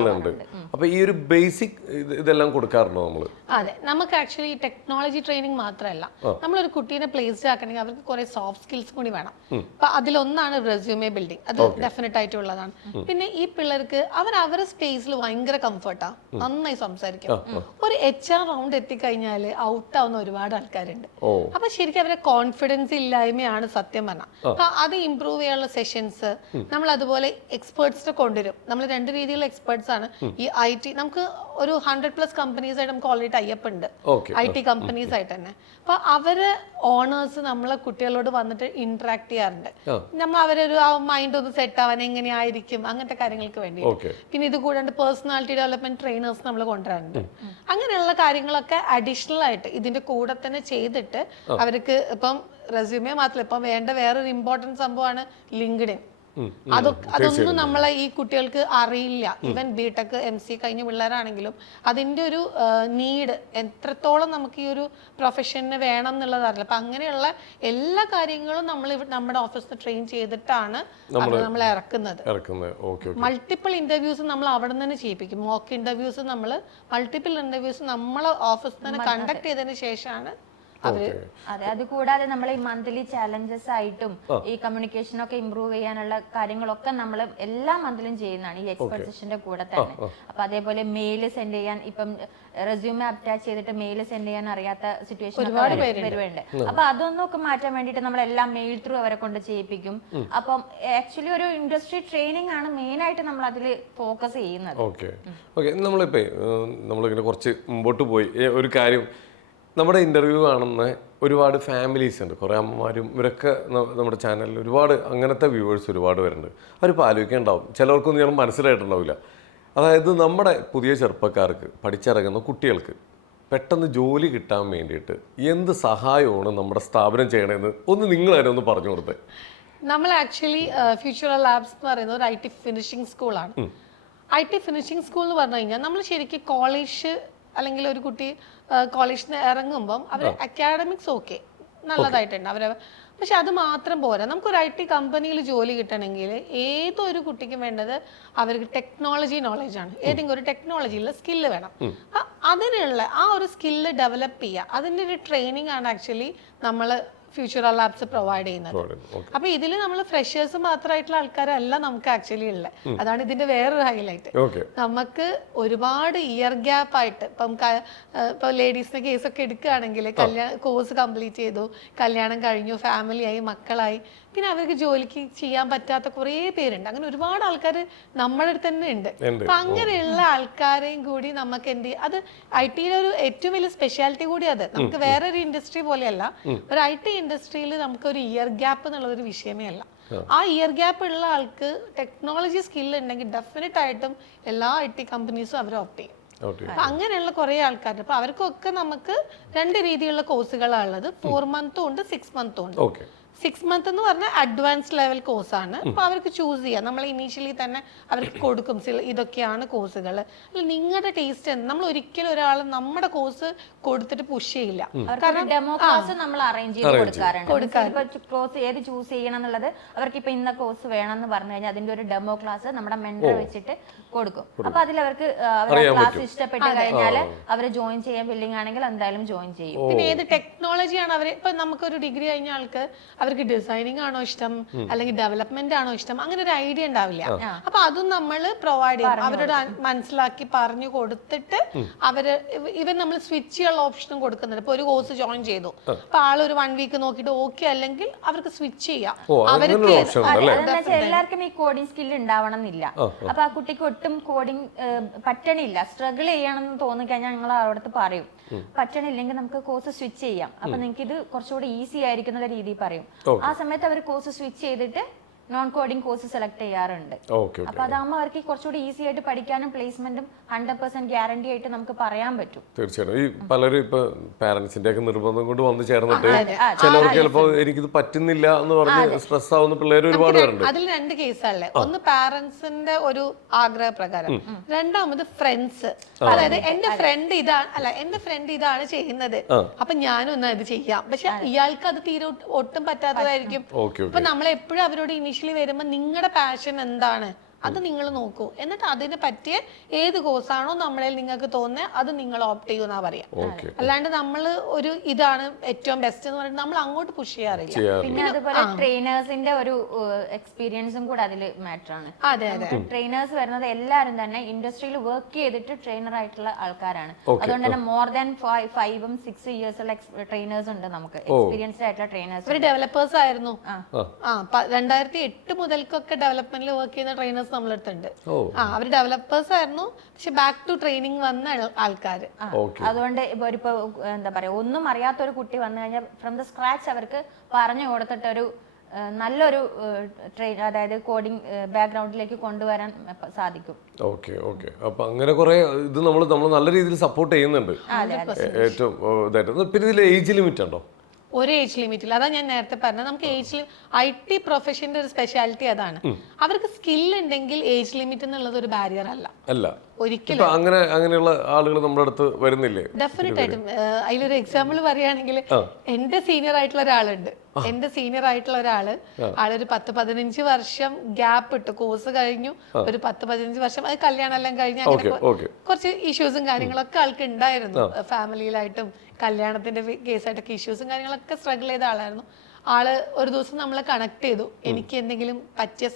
അപ്പൊ ഈ ഒരു ബേസിക് ഇതെല്ലാം കൊടുക്കാറുണ്ടോ നമ്മള്? അതെ, നമുക്ക് ആക്ച്വലി ടെക്നോളജി ട്രെയിനിങ് മാത്രമല്ല, നമ്മളൊരു കുട്ടീനെ പ്ലേസ്ഡ് ആക്കണമെങ്കിൽ അവർക്ക് കുറെ സോഫ്റ്റ് സ്കിൽസ് കൂടി വേണം. അപ്പൊ അതിലൊന്നാണ് റെസ്യൂമേ ബിൽഡിംഗ്. അത് ഡെഫിനറ്റ് ആയിട്ടുള്ളതാണ്. പിന്നെ ഈ പിള്ളേർക്ക് അവരുടെ സ്പേസിൽ ഭയങ്കര കംഫർട്ടാ, നന്നായി സംസാരിക്കും. ഒരു HR റൗണ്ട് എത്തിക്കഴിഞ്ഞാല് ഔട്ട് ആവുന്ന ഒരുപാട് ആൾക്കാരുണ്ട്. അപ്പൊ ശരിക്കും അവരുടെ കോൺഫിഡൻസ് ഇല്ലായ്മയാണ് സത്യം പറഞ്ഞാൽ. അപ്പൊ അത് ഇംപ്രൂവ് ചെയ്യാനുള്ള സെഷൻസ് നമ്മൾ അതുപോലെ എക്സ്പേർട്സിനെ കൊണ്ടുവരും. നമ്മൾ 2 രീതിയിലുള്ള എക്സ്പേർട്സ് ആണ്. ഈ IT നമുക്ക് ഒരു 100+ കമ്പനീസ് ആയിട്ട് നമുക്ക് ഓൾറെഡി ടൈപ്പ് ഉണ്ട്, IT കമ്പനീസ് ആയിട്ട് തന്നെ. അപ്പൊ അവര് ഓണേഴ്സ് നമ്മളെ കുട്ടികളോട് വന്നിട്ട് ഇന്ററാക്ട് ചെയ്യാറുണ്ട്. നമ്മൾ അവരൊരു മൈൻഡ് ഒന്ന് സെറ്റ് ആവാൻ എങ്ങനെയായിരിക്കും അങ്ങനത്തെ കാര്യങ്ങൾക്ക് വേണ്ടി. പിന്നെ ഇത് കൂടാണ്ട് പേഴ്സണാലിറ്റി ഡെവലപ്മെന്റ് ട്രെയിനേഴ്സ് നമ്മൾ കൊണ്ടുവരാറുണ്ട്. അങ്ങനെയുള്ള കാര്യങ്ങളൊക്കെ അഡീഷണൽ ആയിട്ട് ഇതിന്റെ കൂടെ തന്നെ ചെയ്തിട്ട് അവർക്ക് ഇപ്പം റെസ്യൂമേ മാത്രമല്ല, ഇപ്പം വേണ്ട വേറൊരു ഇമ്പോർട്ടൻറ്റ് സംഭവമാണ് ലിങ്ക്ഡിൻ. അതൊന്നും നമ്മളെ ഈ കുട്ടികൾക്ക് അറിയില്ല. ഈവൻ BTech MC കഴിഞ്ഞ പിള്ളേരാണെങ്കിലും അതിന്റെ ഒരു നീഡ് എത്രത്തോളം നമുക്ക് ഈ ഒരു പ്രൊഫഷന് വേണം എന്നുള്ളത് അറിയില്ല. അപ്പൊ അങ്ങനെയുള്ള എല്ലാ കാര്യങ്ങളും നമ്മൾ നമ്മുടെ ഓഫീസിൽ ട്രെയിൻ ചെയ്തിട്ടാണ് നമ്മൾ ഇറക്കുന്നത്. മൾട്ടിപ്പിൾ ഇന്റർവ്യൂസ് നമ്മൾ അവിടെ നിന്ന് തന്നെ ചെയ്യിപ്പിക്കും. മോക്ക് ഇന്റർവ്യൂസ് മൾട്ടിപ്പിൾ ഇന്റർവ്യൂസ് നമ്മളെ ഓഫീസിൽ തന്നെ കണ്ടക്ട് ചെയ്തതിന് ശേഷമാണ്. അതെ, അത് കൂടാതെ നമ്മൾ ഈ മന്ത്ലി ചാലഞ്ചസ് ആയിട്ടും ഈ കമ്മ്യൂണിക്കേഷൻ ഒക്കെ ഇമ്പ്രൂവ് ചെയ്യാനുള്ള കാര്യങ്ങളൊക്കെ നമ്മൾ എല്ലാ മന്തിലും ചെയ്യുന്നതാണ് ഈ എക്സ്പെർട്ട് സെഷന്റെ കൂടെ തന്നെ. അപ്പൊ അതേപോലെ മെയില് സെൻഡ് ചെയ്യാൻ, ഇപ്പം റെസ്യൂമെ അറ്റാച്ച് ചെയ്തിട്ട് മെയില് സെൻഡ് ചെയ്യാൻ അറിയാത്ത സിറ്റുവേഷൻ വരുന്നുണ്ട്. അപ്പൊ അതൊന്നൊക്കെ മാറ്റാൻ വേണ്ടിയിട്ട് നമ്മളെല്ലാം മെയിൽ ത്രൂ അവരെ കൊണ്ട് ചെയ്യിപ്പിക്കും. അപ്പം ആക്ച്വലി ഒരു ഇൻഡസ്ട്രി ട്രെയിനിങ് ആണ് മെയിൻ ആയിട്ട് നമ്മൾ അതിൽ ഫോക്കസ് ചെയ്യുന്നത്. നമ്മളിങ്ങനെ കുറച്ച് മുമ്പോട്ട് പോയി ഒരു കാര്യം, നമ്മുടെ ഇൻ്റർവ്യൂ കാണുന്ന ഒരുപാട് ഫാമിലീസ് ഉണ്ട്, കുറേ അമ്മമാരും ഇവരൊക്കെ നമ്മുടെ ചാനലിൽ ഒരുപാട് അങ്ങനത്തെ വ്യൂവേഴ്സ് ഒരുപാട് പേരുണ്ട്. അവരിപ്പോൾ ആലോചിക്കേണ്ടാവും, ചിലവർക്കൊന്നും ഞാൻ മനസ്സിലായിട്ടുണ്ടാവില്ല. അതായത് നമ്മുടെ പുതിയ ചെറുപ്പക്കാർക്ക്, പഠിച്ചിറങ്ങുന്ന കുട്ടികൾക്ക് പെട്ടെന്ന് ജോലി കിട്ടാൻ വേണ്ടിയിട്ട് എന്ത് സഹായമാണ് നമ്മുടെ സ്ഥാപനം ചെയ്യണമെന്ന് ഒന്ന് നിങ്ങൾ തന്നെ ഒന്ന് പറഞ്ഞു കൊടുത്തേ. നമ്മൾ ആക്ച്വലി ഫ്യൂച്ചർ ലാബ്സ് എന്ന് പറയുന്നത് ഒരു IT ഫിനിഷിംഗ് സ്കൂളാണ്. IT ഫിനിഷിംഗ് സ്കൂൾ എന്ന് പറഞ്ഞു കഴിഞ്ഞാൽ നമ്മൾ ശരിക്കും കോളേജ് അല്ലെങ്കിൽ ഒരു കുട്ടി കോളേജിൽ നിന്ന് ഇറങ്ങുമ്പം അവർ അക്കാഡമിക്സ് ഓക്കെ നല്ലതായിട്ടുണ്ട് അവരെ. പക്ഷെ അത് മാത്രം പോരാ, നമുക്കൊരു IT കമ്പനിയിൽ ജോലി കിട്ടണമെങ്കിൽ ഏതൊരു കുട്ടിക്കും വേണ്ടത് അവർക്ക് ടെക്നോളജി നോളജാണ്. ഏതെങ്കിലും ഒരു ടെക്നോളജിയിലുള്ള സ്കില്ല് വേണം. അതിനുള്ള ആ ഒരു സ്കില്ല് ഡെവലപ്പ് ചെയ്യുക, അതിൻ്റെ ഒരു ട്രെയിനിങ് ആണ് ആക്ച്വലി നമ്മൾ ഫ്യൂച്ചർ ലാബ്സ് പ്രൊവൈഡ് ചെയ്യുന്നത്. ഓക്കെ. അപ്പൊ ഇതിൽ നമ്മൾ ഫ്രഷേഴ്സ് മാത്രമായിട്ടുള്ള ആൾക്കാരല്ല നമുക്ക് ആക്ച്വലി ഉള്ളത്. അതാണ് ഇതിന്റെ വേറൊരു ഹൈലൈറ്റ്. ഓക്കെ. നമുക്ക് ഒരുപാട് ഇയർ ഗ്യാപ്പ് ആയിട്ട് ഇപ്പൊ ലേഡീസിന്റെ കേസൊക്കെ എടുക്കുകയാണെങ്കിൽ കോഴ്സ് കംപ്ലീറ്റ് ചെയ്തു, കല്യാണം കഴിഞ്ഞു, ഫാമിലിയായി, മക്കളായി, പിന്നെ അവർക്ക് ജോലിക്ക് ചെയ്യാൻ പറ്റാത്ത കുറേ പേരുണ്ട്. അങ്ങനെ ഒരുപാട് ആൾക്കാർ നമ്മുടെ അടുത്ത് തന്നെ ഉണ്ട്. അപ്പൊ അങ്ങനെയുള്ള ആൾക്കാരെയും കൂടി നമുക്ക് എന്ത് ചെയ്യും, അത് IT ഒരു ഏറ്റവും വലിയ സ്പെഷ്യാലിറ്റി കൂടി. അത് നമുക്ക് വേറൊരു ഇൻഡസ്ട്രി പോലെയല്ല. ഒരു IT ഇൻഡസ്ട്രിയിൽ നമുക്ക് ഒരു ഇയർ ഗ്യാപ്പ് എന്നുള്ളതൊരു വിഷയമേ അല്ല. ആ ഇയർ ഗ്യാപ്പ് ഉള്ള ആൾക്ക് ടെക്നോളജി സ്കിൽ ഉണ്ടെങ്കിൽ ഡെഫിനറ്റ് ആയിട്ടും എല്ലാ IT കമ്പനീസും അവർ ഓപ്റ്റ് ചെയ്യും. അപ്പൊ അങ്ങനെയുള്ള കുറെ ആൾക്കാർ, അപ്പൊ അവർക്കൊക്കെ നമുക്ക് 2 രീതിയിലുള്ള കോഴ്സുകളാണ് ഉള്ളത്. 4 month ഉണ്ട്, 6 month ഉണ്ട്. 6 month എന്ന് പറഞ്ഞാൽ അഡ്വാൻസ് ലെവൽ കോഴ്സാണ്. അപ്പൊ അവർക്ക് ചൂസ് ചെയ്യാം. നമ്മൾ ഇനീഷ്യലി തന്നെ അവർക്ക് കൊടുക്കും ഇതൊക്കെയാണ് കോഴ്സുകൾ. നിങ്ങളുടെ ടേസ്റ്റ് നമ്മൾ ഒരിക്കലും ഒരാൾ നമ്മുടെ കോഴ്സ് കൊടുത്തിട്ട് പുഷ് ചെയ്യില്ല. ഡെമോ ക്ലാസ് നമ്മൾ അറേഞ്ച് ചെയ്ത് കൊടുക്കാറുണ്ട്. കോഴ്സ് ഏത് ചൂസ് ചെയ്യണം എന്നുള്ളത് അവർക്ക് ഇപ്പൊ ഇന്ന കോഴ്സ് വേണമെന്ന് പറഞ്ഞു കഴിഞ്ഞാൽ അതിന്റെ ഒരു ഡെമോ ക്ലാസ് നമ്മുടെ മെന്റർ വെച്ചിട്ട് കൊടുക്കും. അപ്പൊ അതിൽ അവർക്ക് ക്ലാസ് ഇഷ്ടപ്പെട്ട് കഴിഞ്ഞാൽ അവര് ജോയിൻ ചെയ്യാൻ വില്ലിങ് ആണെങ്കിൽ എന്തായാലും ജോയിൻ ചെയ്യും. പിന്നെ ഏത് ടെക്നോളജിയാണ് അവർ, ഇപ്പൊ നമുക്കൊരു ഡിഗ്രി കഴിഞ്ഞ ആൾക്ക് അവർക്ക് ഡിസൈനിങ് ആണോ ഇഷ്ടം അല്ലെങ്കിൽ ഡെവലപ്മെന്റ് ആണോ ഇഷ്ടം, അങ്ങനെ ഒരു ഐഡിയ ഉണ്ടാവില്ല. അപ്പൊ അതും നമ്മൾ പ്രൊവൈഡ് ചെയ്യും. അവരോട് മനസ്സിലാക്കി പറഞ്ഞു കൊടുത്തിട്ട് ഇവൻ നമ്മൾ സ്വിച്ച് ചെയ്യാനുള്ള ഓപ്ഷനും കൊടുക്കുന്നുണ്ട്. ഇപ്പൊ ഒരു കോഴ്സ് ജോയിൻ ചെയ്തു, അപ്പൊ ആളൊരു 1 week നോക്കിയിട്ട് ഓക്കെ അല്ലെങ്കിൽ അവർക്ക് സ്വിച്ച് ചെയ്യാം. അവർക്ക് എല്ലാവർക്കും ഈ കോഡിംഗ് സ്കിൽ ഉണ്ടാവണം എന്നില്ല. അപ്പൊ ആ കുട്ടിക്ക് ഒട്ടും കോഡിംഗ് പറ്റണില്ല, സ്ട്രഗിൾ ചെയ്യണമെന്ന് തോന്നിക്കഴിഞ്ഞാൽ ഞങ്ങൾ അവിടുത്തെ പറയും പറ്റണില്ലെങ്കിൽ നമുക്ക് കോഴ്സ് സ്വിച്ച് ചെയ്യാം, അപ്പൊ നിങ്ങൾക്ക് ഇത് കുറച്ചുകൂടി ഈസി ആയിരിക്കും എന്നുള്ള രീതിയിൽ പറയും. ആ സമയത്ത് അവർ കോഴ്സ് സ്വിച്ച് ചെയ്തിട്ട് നോൺ കോഡിംഗ് കോഴ്സ് സെലക്ട് ചെയ്യാറുണ്ട്. അപ്പൊ അതാകുമ്പോൾ അവർക്ക് കുറച്ചുകൂടി ഈസി ആയിട്ട് പഠിക്കാനും പ്ലേസ്മെന്റും 100% ഗ്യാരണ്ടി ആയിട്ട് നമുക്ക് പറയാൻ പറ്റും. തീർച്ചയായിട്ടും. ഈ പലരും ഇപ്പൊ പാരന്റ്സിന്റെ ഒക്കെ നിർബന്ധം കൊണ്ട് വന്ന് ചേർന്നിട്ട് ചിലവർക്ക് ചിലപ്പോൾ എനിക്കിത് പറ്റുന്നില്ല എന്ന് പറഞ്ഞ് സ്ട്രെസ് ആവുന്ന പിള്ളേർ ഒരുപാട് പേരുണ്ട്. അതിൽ 2 കേസല്ലേ. ഒന്ന് പാരന്റ്സിന്റെ ഒരു ആഗ്രഹ പ്രകാരം, രണ്ടാമത് ഫ്രണ്ട്സ്. അതായത് എന്റെ ഫ്രണ്ട് ഇതാണ് ചെയ്യുന്നത്, അപ്പൊ ഞാനും എന്നാ ഇത് ചെയ്യാം. പക്ഷെ ഇയാൾക്ക് അത് തീരെ ഒട്ടും പറ്റാത്തതായിരിക്കും. അപ്പൊ നമ്മളെപ്പോഴും അവരോട് വരുമ്പോ നിങ്ങളുടെ പാഷൻ എന്താണ് അത് നിങ്ങൾ നോക്കൂ. എന്നിട്ട് അതിന് പറ്റിയ ഏത് കോഴ്സാണോ നമ്മളെ നിങ്ങൾക്ക് തോന്നുന്നത് അത് നിങ്ങൾ ഓപ്റ്റ് ചെയ്യുമെന്നാ പറയാം. അല്ലാണ്ട് നമ്മൾ ഒരു ഇതാണ് ഏറ്റവും ബെസ്റ്റ് എന്ന് പറഞ്ഞിട്ട് നമ്മൾ അങ്ങോട്ട് പുഷ് ചെയ്യാറില്ല. പിന്നെ അതുപോലെ ട്രെയിനേഴ്സിന്റെ ഒരു എക്സ്പീരിയൻസും കൂടെ അതിൽ മാറ്റർ ആണ്. ട്രെയിനേഴ്സ് വരുന്നത് എല്ലാവരും തന്നെ ഇൻഡസ്ട്രിയിൽ വർക്ക് ചെയ്തിട്ട് ട്രെയിനർ ആയിട്ടുള്ള ആൾക്കാരാണ്. അതുകൊണ്ട് തന്നെ മോർ ദാൻ 5 ഉം 6 years ഉള്ള ട്രെയിനേഴ്സ് ഉണ്ട് നമുക്ക്, എക്സ്പീരിയൻസ്ഡ് ആയിട്ടുള്ള ട്രെയിനേഴ്സ്. ഇവർ ഡെവലപ്പേഴ്സ് ആയിരുന്നു. 2008 മുതൽക്കൊക്കെ ഡെവലപ്മെന്റിൽ വർക്ക് ചെയ്യുന്ന ട്രെയിനേഴ്സ് നമ്മളെടുത്തുണ്ട്. അവര് ഡെവലപ്പേഴ്സ് ആയിരുന്നു, പക്ഷെ ബാക്ക് ടു ട്രെയിനിങ് വന്ന ആൾക്കാര്. അതുകൊണ്ട് ഇപ്പൊ എന്താ പറയാ, ഒന്നും അറിയാത്ത ഒരു കുട്ടി വന്നു കഴിഞ്ഞാൽ ഫ്രം ദ സ്ക്രാച്ച് അവർക്ക് പറഞ്ഞു കൊടുത്തിട്ട് ഒരു നല്ലൊരു അതായത് കോഡിംഗ് ബാക്ക്ഗ്രൗണ്ടിലേക്ക് കൊണ്ടുവരാൻ സാധിക്കും. അപ്പൊ അങ്ങനെ കുറെ ഇത് നമ്മൾ നല്ല രീതിയിൽ സപ്പോർട്ട് ചെയ്യുന്നുണ്ട്. ഏറ്റവും ഇതായിട്ട്. പിന്നെ ഇതിൽ ഏജ് ലിമിറ്റ് ഉണ്ടോ? ഒരു ഏജ് ലിമിറ്റില്ല. അതാ ഞാൻ നേരത്തെ പറഞ്ഞത്. നമുക്ക് ഏജ് IT പ്രൊഫഷന്റെ ഒരു സ്പെഷ്യാലിറ്റി അതാണ്. അവർക്ക് സ്കിൽ ഉണ്ടെങ്കിൽ ഏജ് ലിമിറ്റ് എന്നുള്ളത് ഒരു ബാരിയർ അല്ല ഒരിക്കലും. അങ്ങനെയുള്ള ആളുകൾ നമ്മുടെ അടുത്ത് വരുന്നില്ലേ? ഡെഫിനറ്റ് ആയിട്ടും. അതിലൊരു എക്സാമ്പിൾ പറയുകയാണെങ്കിൽ എന്റെ സീനിയർ ആയിട്ടുള്ള ഒരാളുണ്ട്. ആളൊരു 10-15 വർഷം ഗ്യാപ്പ് ഇട്ടു. കോഴ്സ് കഴിഞ്ഞു, ഒരു 10-15 വർഷം അത് കല്യാണം എല്ലാം കഴിഞ്ഞ് അങ്ങനെ കുറച്ച് ഇഷ്യൂസും കാര്യങ്ങളൊക്കെ ആൾക്ക് ഉണ്ടായിരുന്നു. ഫാമിലിയിലായിട്ടും കല്യാണത്തിന്റെ കേസായിട്ടൊക്കെ ഇഷ്യൂസും കാര്യങ്ങളൊക്കെ സ്ട്രഗിൾ ചെയ്ത ആളായിരുന്നു. ആള് ഒരു ദിവസം നമ്മളെ കണക്ട് ചെയ്തു, എനിക്ക് എന്തെങ്കിലും പറ്റിയ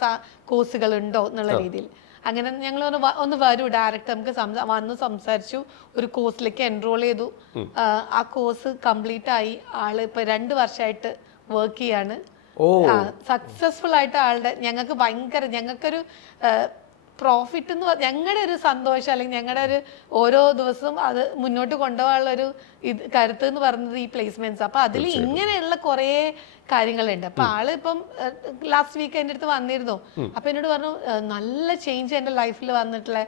കോഴ്സുകൾ ഉണ്ടോ എന്നുള്ള രീതിയിൽ. അങ്ങനെ ഞങ്ങൾ ഒന്ന് വരൂ ഡയറക്റ്റ് നമുക്ക് വന്ന് സംസാരിച്ചു, ഒരു കോഴ്സിലേക്ക് എൻറോൾ ചെയ്തു. ആ കോഴ്സ് കംപ്ലീറ്റ് ആയി. ആള് ഇപ്പൊ 2 വർഷമായിട്ട് വർക്ക് ചെയ്യാണ്. സക്സസ്ഫുൾ ആയിട്ട് ആളുടെ ഞങ്ങൾക്കൊരു പ്രോഫിറ്റ് എന്ന് പറഞ്ഞാൽ ഞങ്ങളുടെ ഒരു സന്തോഷം അല്ലെങ്കിൽ ഞങ്ങളുടെ ഒരു ഓരോ ദിവസവും അത് മുന്നോട്ട് കൊണ്ടുപോകാനുള്ള ഒരു കരുത്ത് എന്ന് പറയുന്നത് ഈ പ്ലേസ്മെന്റ്സ്. അപ്പൊ അതിൽ ഇങ്ങനെയുള്ള കുറേ കാര്യങ്ങളുണ്ട്. അപ്പൊ ആള് ഇപ്പം ലാസ്റ്റ് വീക്ക് എൻ്റെ അടുത്ത് വന്നിരുന്നു. അപ്പൊ എന്നോട് പറഞ്ഞു നല്ല ചേഞ്ച് എൻ്റെ ലൈഫിൽ വന്നിട്ടുള്ള,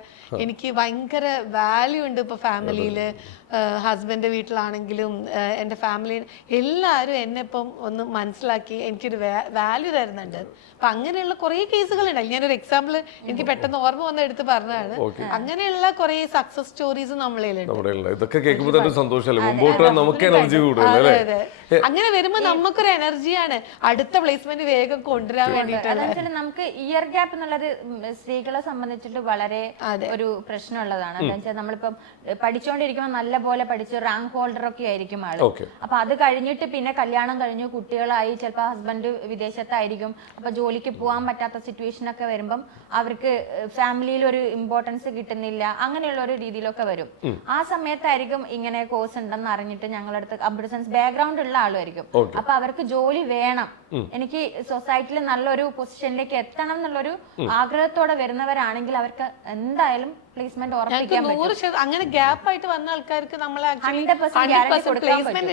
എനിക്ക് ഭയങ്കര വാല്യൂ ഉണ്ട് ഇപ്പൊ ഫാമിലിയില്, ഹസ്ബൻഡ് വീട്ടിലാണെങ്കിലും എൻ്റെ ഫാമിലി എല്ലാവരും എന്നെ ഇപ്പം ഒന്ന് മനസ്സിലാക്കി എനിക്കൊരു വാല്യൂ തരുന്നുണ്ട്. അപ്പൊ അങ്ങനെയുള്ള കുറെ കേസുകളുണ്ട്. ഞാനൊരു എക്സാമ്പിൾ എനിക്ക് പെട്ടെന്ന് ഓർമ്മ വന്ന് എടുത്ത് പറഞ്ഞതാണ്. അങ്ങനെയുള്ള കുറെ സക്സസ് സ്റ്റോറീസ് നമ്മളേലുണ്ട്. അങ്ങനെ വരുമ്പോ നമുക്കൊരു എനർജി എനർജിയാണ് അടുത്ത പ്ലേസ്മെന്റ് വേഗം കൊണ്ടുവരാൻ വേണ്ടിയിട്ടുള്ള. അതെന്നുവെച്ചാൽ നമുക്ക് ഇയർ ഗ്യാപ്പ് എന്നുള്ളത് സ്ത്രീകളെ സംബന്ധിച്ചിട്ട് വളരെ ഒരു പ്രശ്നമുള്ളതാണ്. എന്താ വെച്ചാൽ നമ്മളിപ്പം പഠിച്ചുകൊണ്ടിരിക്കുമ്പോൾ നല്ല പോലെ പഠിച്ച് റാങ്ക് ഹോൾഡർ ഒക്കെ ആയിരിക്കും ആള്. അപ്പൊ അത് കഴിഞ്ഞിട്ട് പിന്നെ കല്യാണം കഴിഞ്ഞു, കുട്ടികളായി, ചിലപ്പോൾ ഹസ്ബൻഡ് വിദേശത്തായിരിക്കും. അപ്പൊ ജോലിക്ക് പോകാൻ പറ്റാത്ത സിറ്റുവേഷൻ ഒക്കെ വരുമ്പം അവർക്ക് ഫാമിലിയിൽ ഒരു ഇമ്പോർട്ടൻസ് കിട്ടുന്നില്ല, അങ്ങനെയുള്ള ഒരു രീതിയിലൊക്കെ വരും. ആ സമയത്തായിരിക്കും ഇങ്ങനെ കോഴ്സ് ഉണ്ടെന്ന് അറിഞ്ഞിട്ട് ഞങ്ങളടുത്ത് കമ്പ്യൂട്ടർ സയൻസ് ബാക്ക്ഗ്രൗണ്ട് ഉള്ള ആളുമായിരിക്കും. അപ്പൊ അവർക്ക് ജോലി വേണം, എനിക്ക് സൊസൈറ്റിയിൽ നല്ലൊരു പൊസിഷനിലേക്ക് എത്തണം എന്നുള്ളൊരു ആഗ്രഹത്തോടെ വരുന്നവരാണെങ്കിൽ അവർക്ക് എന്തായാലും പ്ലേസ്മെന്റ് ഉറപ്പിക്കാൻ പറ്റും. അങ്ങനെ ഗ്യാപ്പ് ആയിട്ട് വന്ന ആൾക്കാർക്ക് നമ്മൾ 100% പ്ലേസ്മെന്റ്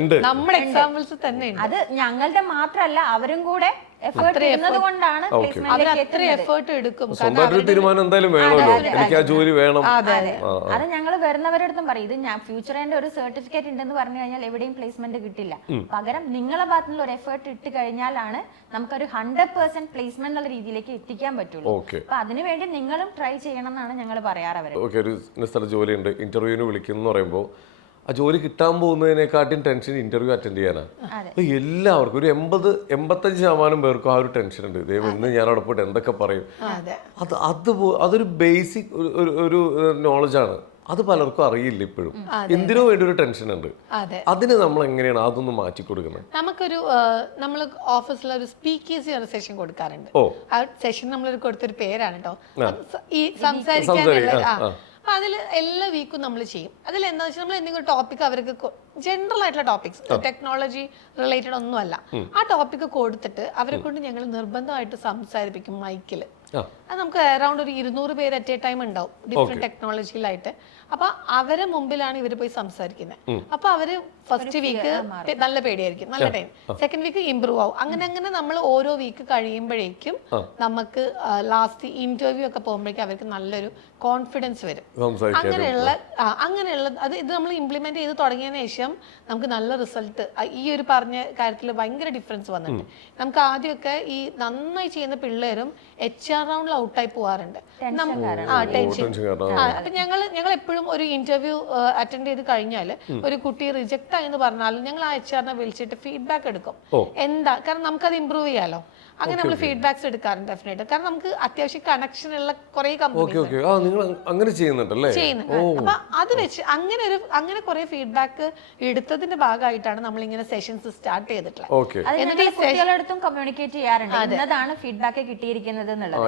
ഉണ്ട്. നമ്മുടെ എക്സാമ്പിൾസ് തന്നെ ഉണ്ട്. അത് ഞങ്ങളുടെ മാത്രല്ല, അവരും കൂടെ എഫേർട്ട് ഇടുന്നത് കൊണ്ടാണ് അത്ര എഫേർട്ട് എടുക്കും. സ്വന്തമായിട്ടൊരു തീരുമാനം എന്തായാലും വേണമല്ലോ, എനിക്ക് ആ ജോലി വേണം. അത് ഞങ്ങൾ വരുന്നവരടുത്തും പറയും, ഇത് ഞാൻ ഫ്യൂച്ചറിന്റെ ഒരു സർട്ടിഫിക്കറ്റ് ഉണ്ടെന്ന് പറഞ്ഞു കഴിഞ്ഞാൽ എവിടെയും പ്ലേസ്മെന്റ് കിട്ടില്ല. പകരം നിങ്ങളെ ഭാഗത്തുനിന്ന് ഒരു എഫേർട്ട് ഇട്ട് കഴിഞ്ഞാലാണ് നമുക്കൊരു 100% പ്ലേസ്മെന്റ് എന്നുള്ള രീതിയിലേക്ക് എത്തിക്കാൻ പറ്റുള്ളൂ. അപ്പൊ അതിനുവേണ്ടി നിങ്ങളും ട്രൈ ചെയ്യണം എന്നാണ് ഞങ്ങൾ പറയാറ് അവര്. ഒരു സ്ഥലത്ത് ജോലിയുണ്ട്, ഇന്റർവ്യൂവിന് വിളിക്കുന്നു പറയുമ്പോൾ ആ ജോലി കിട്ടാൻ പോകുന്നതിനെക്കാട്ടും ടെൻഷൻ ഇന്റർവ്യൂ അറ്റൻഡ് ചെയ്യാനാണ്. അപ്പൊ എല്ലാവർക്കും ഒരു 80-85% പേർക്കും ആ ഒരു ടെൻഷൻ ഉണ്ട്. ദൈവം ഇന്ന് ഞാൻ അവിടെ പോയിട്ട് എന്തൊക്കെ പറയും. അതൊരു ബേസിക് ഒരു നോളജാണ്. അത് പലർക്കും അറിയില്ല ഇപ്പോഴും. എന്തിനോ വേണ്ടി ഒരു ടെൻഷൻ ഉണ്ട്. അതിന് നമ്മൾ എങ്ങനെയാണ് അതൊന്ന് മാറ്റി കൊടുക്കുന്നത്? നമുക്കൊരു നമ്മൾ ഓഫീസിൽ ഒരു സ്പീക്കേഴ്സ് സെഷൻ കൊടുക്കാറുണ്ട്. ആ സെഷൻ നമ്മൾ കൊടുത്തൊരു പേരാണ് കേട്ടോ, ഈ സംസാരിക്കാനുള്ള. അപ്പൊ അതിൽ എല്ലാ വീക്കും നമ്മൾ ചെയ്യും. അതിൽ എന്താ വെച്ചാൽ നമ്മൾ എന്തെങ്കിലും ടോപ്പിക് അവർക്ക് ജനറൽ ആയിട്ടുള്ള ടോപ്പിക്സ്, ടെക്നോളജി റിലേറ്റഡ് ഒന്നുമല്ല, ആ ടോപ്പിക് കൊടുത്തിട്ട് അവരെ കൊണ്ട് ഞങ്ങൾ നിർബന്ധമായിട്ട് സംസാരിപ്പിക്കും മൈക്കിൽ. അത് നമുക്ക് അറൌണ്ട് ഒരു 200 പേര് അറ്റ് എ ടൈം ഉണ്ടാവും, ഡിഫറെന്റ് ടെക്നോളജിയിലായിട്ട്. അപ്പൊ അവരെ മുമ്പിലാണ് ഇവർ പോയി സംസാരിക്കുന്നത്. അപ്പൊ അവര് ഫസ്റ്റ് വീക്ക് നല്ല പേടിയായിരിക്കും, നല്ല ടൈം. സെക്കൻഡ് വീക്ക് ഇമ്പ്രൂവ് ആവും. അങ്ങനെ അങ്ങനെ നമ്മൾ ഓരോ വീക്ക് കഴിയുമ്പോഴേക്കും നമുക്ക് ലാസ്റ്റ് ഇന്റർവ്യൂ ഒക്കെ പോകുമ്പോഴേക്കും അവർക്ക് നല്ലൊരു കോൺഫിഡൻസ് വരും. അങ്ങനെയുള്ള അത് ഇത് നമ്മൾ ഇംപ്ലിമെന്റ് ചെയ്ത് തുടങ്ങിയതിനു ശേഷം നമുക്ക് നല്ല റിസൾട്ട് ഈ ഒരു പറഞ്ഞ കാര്യത്തിൽ ഭയങ്കര ഡിഫറൻസ് വന്നിട്ടുണ്ട്. നമുക്ക് ആദ്യമൊക്കെ ഈ നന്നായി ചെയ്യുന്ന പിള്ളേരും HR റൗണ്ടിൽ ഔട്ടായി പോവാറുണ്ട്. ടെൻഷൻ. അപ്പൊ ഞങ്ങൾ എപ്പോഴും ഒരു ഇന്റർവ്യൂ അറ്റൻഡ് ചെയ്ത് കഴിഞ്ഞാൽ ഒരു കുട്ടി റിജക്ട് ആയെന്ന് പറഞ്ഞാലും ഞങ്ങൾ ആ HR വിളിച്ചിട്ട് ഫീഡ്ബാക്ക് എടുക്കും. എന്താ, കാരണം നമുക്കത് ഇമ്പ്രൂവ് ചെയ്യാലോ. അങ്ങനെ നമ്മൾ ഫീഡ്ബാക്സ് എടുക്കാറുണ്ട് ഡെഫിനറ്റ്. കാരണം നമുക്ക് അത്യാവശ്യം കണക്ഷൻ ഉള്ള കുറെ കമ്പനീസ് ചെയ്യുന്നുണ്ട്. അപ്പൊ അത് വെച്ച് അങ്ങനെ കുറെ ഫീഡ്ബാക്ക് എടുത്തതിന്റെ ഭാഗമായിട്ടാണ് നമ്മൾ ഇങ്ങനെ സെഷൻസ് സ്റ്റാർട്ട് ചെയ്തിട്ടുള്ളത്. കുട്ടികളടുത്തും കമ്മ്യൂണിക്കേറ്റ് ചെയ്യാറുണ്ട്, എന്നതാണ് ഫീഡ്ബാക്ക് കിട്ടിയിരിക്കുന്നത് എന്നുള്ളത്.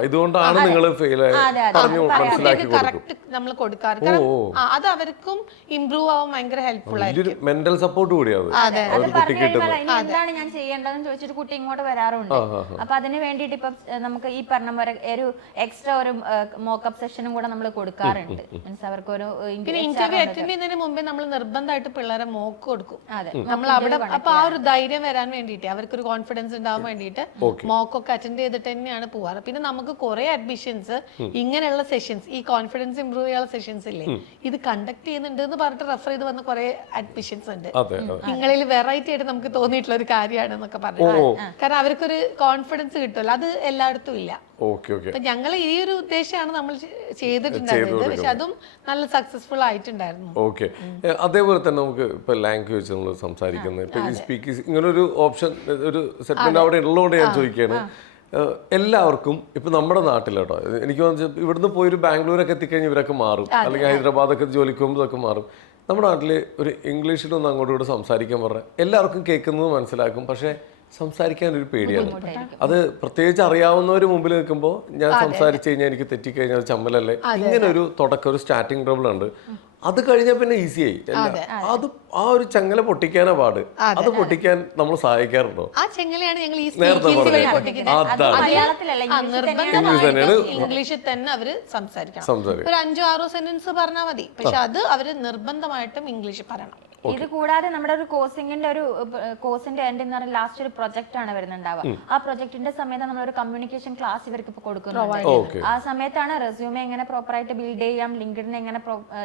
കറക്റ്റ് നമ്മൾ കൊടുക്കാറ്. കാരണം അത് അവർക്കും ഇമ്പ്രൂവ് ആവാൻ ഭയങ്കര ഹെൽപ്ഫുൾ ആയിരിക്കും. മെന്റൽ സപ്പോർട്ട് കൂടിയാണ്. എന്താണ് ഞാൻ ചെയ്യേണ്ടതെന്ന് ചോദിച്ചിട്ട് കുട്ടി ഇങ്ങോട്ട് വരാറുണ്ട്. അപ്പൊ അതിന് വേണ്ടിയിട്ട് ഇപ്പൊ നമുക്ക് ഈ പറഞ്ഞ പോലെ ഒരു എക്സ്ട്രാ ഒരു മോക്കപ്പ് സെഷനും കൂടെ നമ്മൾ കൊടുക്കാറുണ്ട്. മീൻസ് അവർക്ക് ഒരു ഇന്റർവ്യൂ അറ്റൻഡ് ചെയ്യുന്നതിന് മുമ്പേ നമ്മൾ നിർബന്ധമായിട്ട് പിള്ളേരെ മോക്ക് കൊടുക്കും. നമ്മൾ അവിടെ അപ്പൊ ആ ഒരു ധൈര്യം വരാൻ വേണ്ടിയിട്ട് അവർക്കൊരു കോൺഫിഡൻസ് ഉണ്ടാവാൻ വേണ്ടിയിട്ട് മോക്കൊക്കെ അറ്റൻഡ് ചെയ്തിട്ട് തന്നെയാണ് പോവാറ്. പിന്നെ നമുക്ക് കുറെ അഡ്മിഷൻസ് ഇങ്ങനെയുള്ള സെഷൻസ്, ഈ കോൺഫിഡൻസ് ഇമ്പ്രൂവ് ചെയ്യാനുള്ള സെഷൻസ് ഇല്ലേ, ഇത് കണ്ടക്ട് ചെയ്യുന്നുണ്ട് എന്ന് പറഞ്ഞിട്ട് റെഫർ ചെയ്ത് വന്ന കുറെ അഡ്മിഷൻസ് ഉണ്ട്. നിങ്ങളിൽ വെറൈറ്റി ആയിട്ട് നമുക്ക് തോന്നിയിട്ടുള്ള ഒരു കാര്യമാണ് എന്നൊക്കെ പറഞ്ഞു. കാരണം അവർക്കൊരു കോൺഫിഡൻസ് കിട്ടുമല്ലോ, അത് എല്ലായിടത്തും ഇല്ല. ഞങ്ങൾ ഈ ഒരു ഉദ്ദേശമാണ് നമ്മൾ ചെയ്തിട്ടുണ്ടായിരുന്നത്. പക്ഷെ അതും നല്ല സക്സസ്ഫുൾ ആയിട്ടുണ്ടായിരുന്നു. ഓക്കെ, അതേപോലെ തന്നെ നമുക്ക് ഇപ്പൊ ലാംഗ്വേജ് നമ്മൾ സംസാരിക്കുന്നത് സ്പീക്കിംഗ് ഇങ്ങനെ ഒരു ഓപ്ഷൻ ഒരു സെഗ്മെന്റ് അവിടെ ഉള്ളതുകൊണ്ട് ഞാൻ ചോദിക്കുകയാണ്. എല്ലാവർക്കും ഇപ്പൊ നമ്മുടെ നാട്ടിലോട്ടോ എനിക്ക് തോന്നുന്നു ഇവിടുന്ന് പോയി ഒരു ബാംഗ്ലൂരൊക്കെ എത്തിക്കഴിഞ്ഞാൽ ഇവരൊക്കെ മാറും, അല്ലെങ്കിൽ ഹൈദരാബാദൊക്കെ ജോലിക്ക് പോകുമ്പോൾ ഇതൊക്കെ മാറും. നമ്മുടെ നാട്ടിൽ ഒരു ഇംഗ്ലീഷിലൊന്നും അങ്ങോട്ടും കൂടെ സംസാരിക്കാൻ പറഞ്ഞാൽ എല്ലാവർക്കും കേൾക്കുന്നത് മനസ്സിലാക്കും, പക്ഷേ സംസാരിക്കാൻ ഒരു പേടിയാണ്. അത് പ്രത്യേകിച്ച് അറിയാവുന്നവർ മുമ്പിൽ നിൽക്കുമ്പോൾ ഞാൻ സംസാരിച്ചു കഴിഞ്ഞാൽ എനിക്ക് തെറ്റിക്കഴിഞ്ഞാൽ ഒരു ചമ്മലല്ലേ, ഇങ്ങനെ ഒരു തുടക്കം, ഒരു സ്റ്റാർട്ടിങ് ട്രബിൾ ഉണ്ട്. അത് കഴിഞ്ഞാൽ പിന്നെ ഈസി ആയി. അത് ആ ഒരു ചങ്ങല പൊട്ടിക്കാനാ പാട്. അത് പൊട്ടിക്കാൻ നമ്മൾ സഹായിക്കാറുണ്ടോ? ആ ചങ്ങലയാണ് ഞങ്ങൾ ഈ ഇംഗ്ലീഷിൽ തന്നെ അവര് സംസാരിക്കണം. ഒരു 5-6 സെന്റൻസ് പറഞ്ഞാൽ മതി, പക്ഷെ അത് അവര് നിർബന്ധമായിട്ടും ഇംഗ്ലീഷ് പറയണം. ഇത് കൂടാതെ നമ്മുടെ ഒരു കോഴ്സിന്റെ എൻഡ് എന്ന് പറഞ്ഞാൽ ലാസ്റ്റ് ഒരു പ്രൊജക്ട് ആണ് വരുന്നുണ്ടാവുക. ആ പ്രൊജക്ടിന്റെ സമയത്ത് നമ്മൾ ഒരു കമ്മ്യൂണിക്കേഷൻ ക്ലാസ് ഇവർക്ക് ഇപ്പൊ കൊടുക്കുന്നുണ്ട്. ആ സമയത്താണ് റെസ്യൂമെ എങ്ങനെ പ്രോപ്പർ ആയിട്ട് ബിൽഡ് ചെയ്യാം, ലിങ്ക്ഡിൻ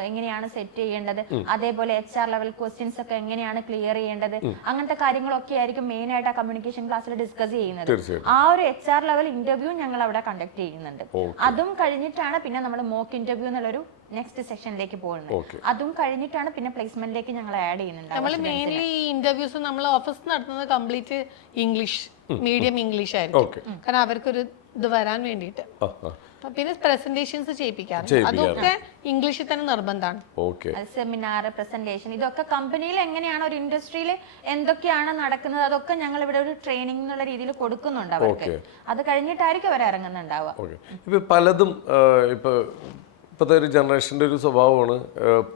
എങ്ങനെയാണ് സെറ്റ് ചെയ്യേണ്ടത്, അതേപോലെ HR ലെവൽ ക്വസ്റ്റ്യൻസ് ഒക്കെ എങ്ങനെയാണ് ക്ലിയർ ചെയ്യേണ്ടത്, അങ്ങനത്തെ കാര്യങ്ങളൊക്കെ ആയിരിക്കും മെയിൻ ആയിട്ട് ആ കമ്മ്യൂണിക്കേഷൻ ക്ലാസ്സിൽ ഡിസ്കസ് ചെയ്യുന്നത്. ആ ഒരു HR ലെവൽ ഇന്റർവ്യൂ ഞങ്ങൾ അവിടെ കണ്ടക്ട് ചെയ്യുന്നുണ്ട്. അതും കഴിഞ്ഞിട്ടാണ് പിന്നെ നമ്മൾ മോക്ക് ഇന്റർവ്യൂ എന്നുള്ളൊരു നെക്സ്റ്റ് സെക്ഷനിലേക്ക് പോകുന്നത്. അതും കഴിഞ്ഞിട്ടാണ് പിന്നെ പ്ലേസ്മെന്റിലേക്ക് ഞങ്ങൾ ആഡ് ചെയ്യുന്നുണ്ട്. നമ്മൾ മെയിൻലി ഈ ഇന്റർവ്യൂസ് നമ്മൾ ഓഫീസിൽ നടത്തുന്നത് കംപ്ലീറ്റ് ഇംഗ്ലീഷ് മീഡിയം ഇംഗ്ലീഷ് ആയിരിക്കും, കാരണം അവർക്കൊരു ഇത് വരാൻ വേണ്ടിയിട്ട്. പിന്നെ പ്രസന്റേഷൻസ് ചെയ്യിപ്പിക്കാറുണ്ട്, അതൊക്കെ ഇംഗ്ലീഷിൽ തന്നെ നിർബന്ധമാണ്. സെമിനാർ, പ്രസന്റേഷൻ, ഇതൊക്കെ കമ്പനിയിൽ എങ്ങനെയാണ് ഒരു ഇൻഡസ്ട്രിയിൽ എന്തൊക്കെയാണ് നടക്കുന്നത് അതൊക്കെ ഞങ്ങൾ ഇവിടെ ഒരു ട്രെയിനിങ് എന്നുള്ള രീതിയിൽ കൊടുക്കുന്നുണ്ട് അവർക്ക്. അത് കഴിഞ്ഞിട്ടായിരിക്കും അവർ ഇറങ്ങുന്നുണ്ടാവുക. ഇപ്പൊ പലതും ഇപ്പോഴത്തെ ഒരു ജനറേഷന്റെ ഒരു സ്വഭാവമാണ്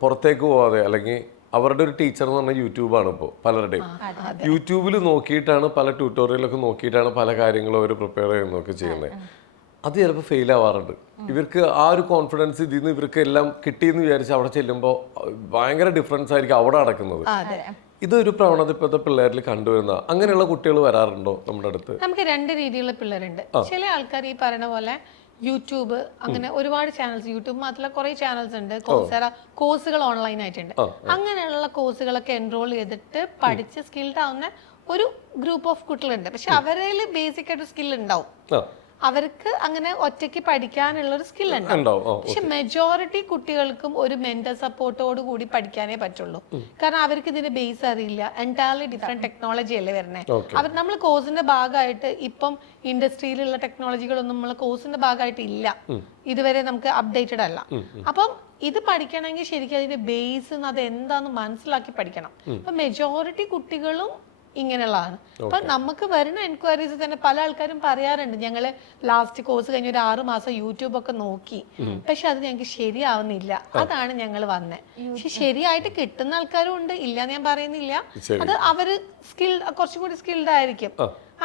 പുറത്തേക്ക് പോവാതെ, അല്ലെങ്കിൽ അവരുടെ ഒരു ടീച്ചർ എന്ന് പറഞ്ഞാൽ യൂട്യൂബാണ് ഇപ്പോൾ പലരുടെയും. യൂട്യൂബിൽ നോക്കിയിട്ടാണ് പല ട്യൂട്ടോറിയലൊക്കെ നോക്കിയിട്ടാണ് പല കാര്യങ്ങളും അവർ പ്രിപ്പയർ ചെയ്യുന്നതൊക്കെ ചെയ്യുന്നത്. അത് ചിലപ്പോൾ ഫെയിൽ ആവാറുണ്ട്. ഇവർക്ക് ആ ഒരു കോൺഫിഡൻസ് ഇതിൽ നിന്ന് ഇവർക്ക് എല്ലാം കിട്ടിയെന്ന് വിചാരിച്ച് അവിടെ ചെല്ലുമ്പോൾ ഭയങ്കര ഡിഫറൻസ് ആയിരിക്കും അവിടെ നടക്കുന്നത്. ഇതൊരു പ്രവണത ഇപ്പോഴത്തെ പിള്ളേരിൽ കണ്ടുവരുന്ന അങ്ങനെയുള്ള കുട്ടികൾ വരാറുണ്ടോ നമ്മുടെ അടുത്ത്? നമുക്ക് രണ്ട് രീതിയിലുള്ള പിള്ളേരുണ്ട്. ചില ആൾക്കാർ ഈ പറയുന്ന പോലെ യൂട്യൂബ് അങ്ങനെ ഒരുപാട് ചാനൽസ്, യൂട്യൂബ് മാത്രമല്ല കുറെ ചാനൽസ് ഉണ്ട്, കോഴ്സുകൾ ഓൺലൈൻ ആയിട്ടുണ്ട്. അങ്ങനെയുള്ള കോഴ്സുകളൊക്കെ എൻറോൾ ചെയ്തിട്ട് പഠിച്ച് സ്കിൽഡ് ആവുന്ന ഒരു ഗ്രൂപ്പ് ഓഫ് കുട്ടികളുണ്ട്. പക്ഷെ അവരിൽ ബേസിക് ആയിട്ട് സ്കിൽ ഉണ്ടാവും, അവർക്ക് അങ്ങനെ ഒറ്റയ്ക്ക് പഠിക്കാനുള്ള ഒരു സ്കിൽ ഉണ്ടാവും. പക്ഷെ മെജോറിറ്റി കുട്ടികൾക്കും ഒരു മെന്റൽ സപ്പോർട്ടോട് കൂടി പഠിക്കാനേ പറ്റുള്ളൂ. കാരണം അവർക്ക് ഇതിന്റെ ബേസ് അറിയില്ല, എൻറ്റയർലി ഡിഫറെന്റ് ടെക്നോളജി അല്ലേ വരുന്നത്. അവർ നമ്മൾ കോഴ്സിന്റെ ഭാഗമായിട്ട് ഇപ്പം ഇൻഡസ്ട്രിയിലുള്ള ടെക്നോളജികളൊന്നും നമ്മൾ കോഴ്സിന്റെ ഭാഗമായിട്ട് ഇല്ല, ഇതുവരെ നമുക്ക് അപ്ഡേറ്റഡ് അല്ല. അപ്പം ഇത് പഠിക്കണമെങ്കിൽ ശരിക്കും അതിന്റെ ബേസ് അത് എന്താന്ന് മനസ്സിലാക്കി പഠിക്കണം. അപ്പൊ മെജോറിറ്റി കുട്ടികളും ഇങ്ങനെയുള്ളതാണ്. അപ്പൊ നമുക്ക് വരുന്ന എൻക്വയറീസ് തന്നെ പല ആൾക്കാരും പറയാറുണ്ട്, ഞങ്ങള് ലാസ്റ്റ് കോഴ്സ് കഴിഞ്ഞ ഒരു 6 മാസം യൂട്യൂബ് ഒക്കെ നോക്കി, പക്ഷെ അത് ഞങ്ങൾക്ക് ശരിയാവുന്നില്ല, അതാണ് ഞങ്ങൾ വന്നത്. പക്ഷെ ശരിയായിട്ട് കിട്ടുന്ന ആൾക്കാരും ഉണ്ട്, ഇല്ലാന്ന് ഞാൻ പറയുന്നില്ല. അത് അവര് കുറച്ചും കൂടി സ്കിൽഡ് ആയിരിക്കും,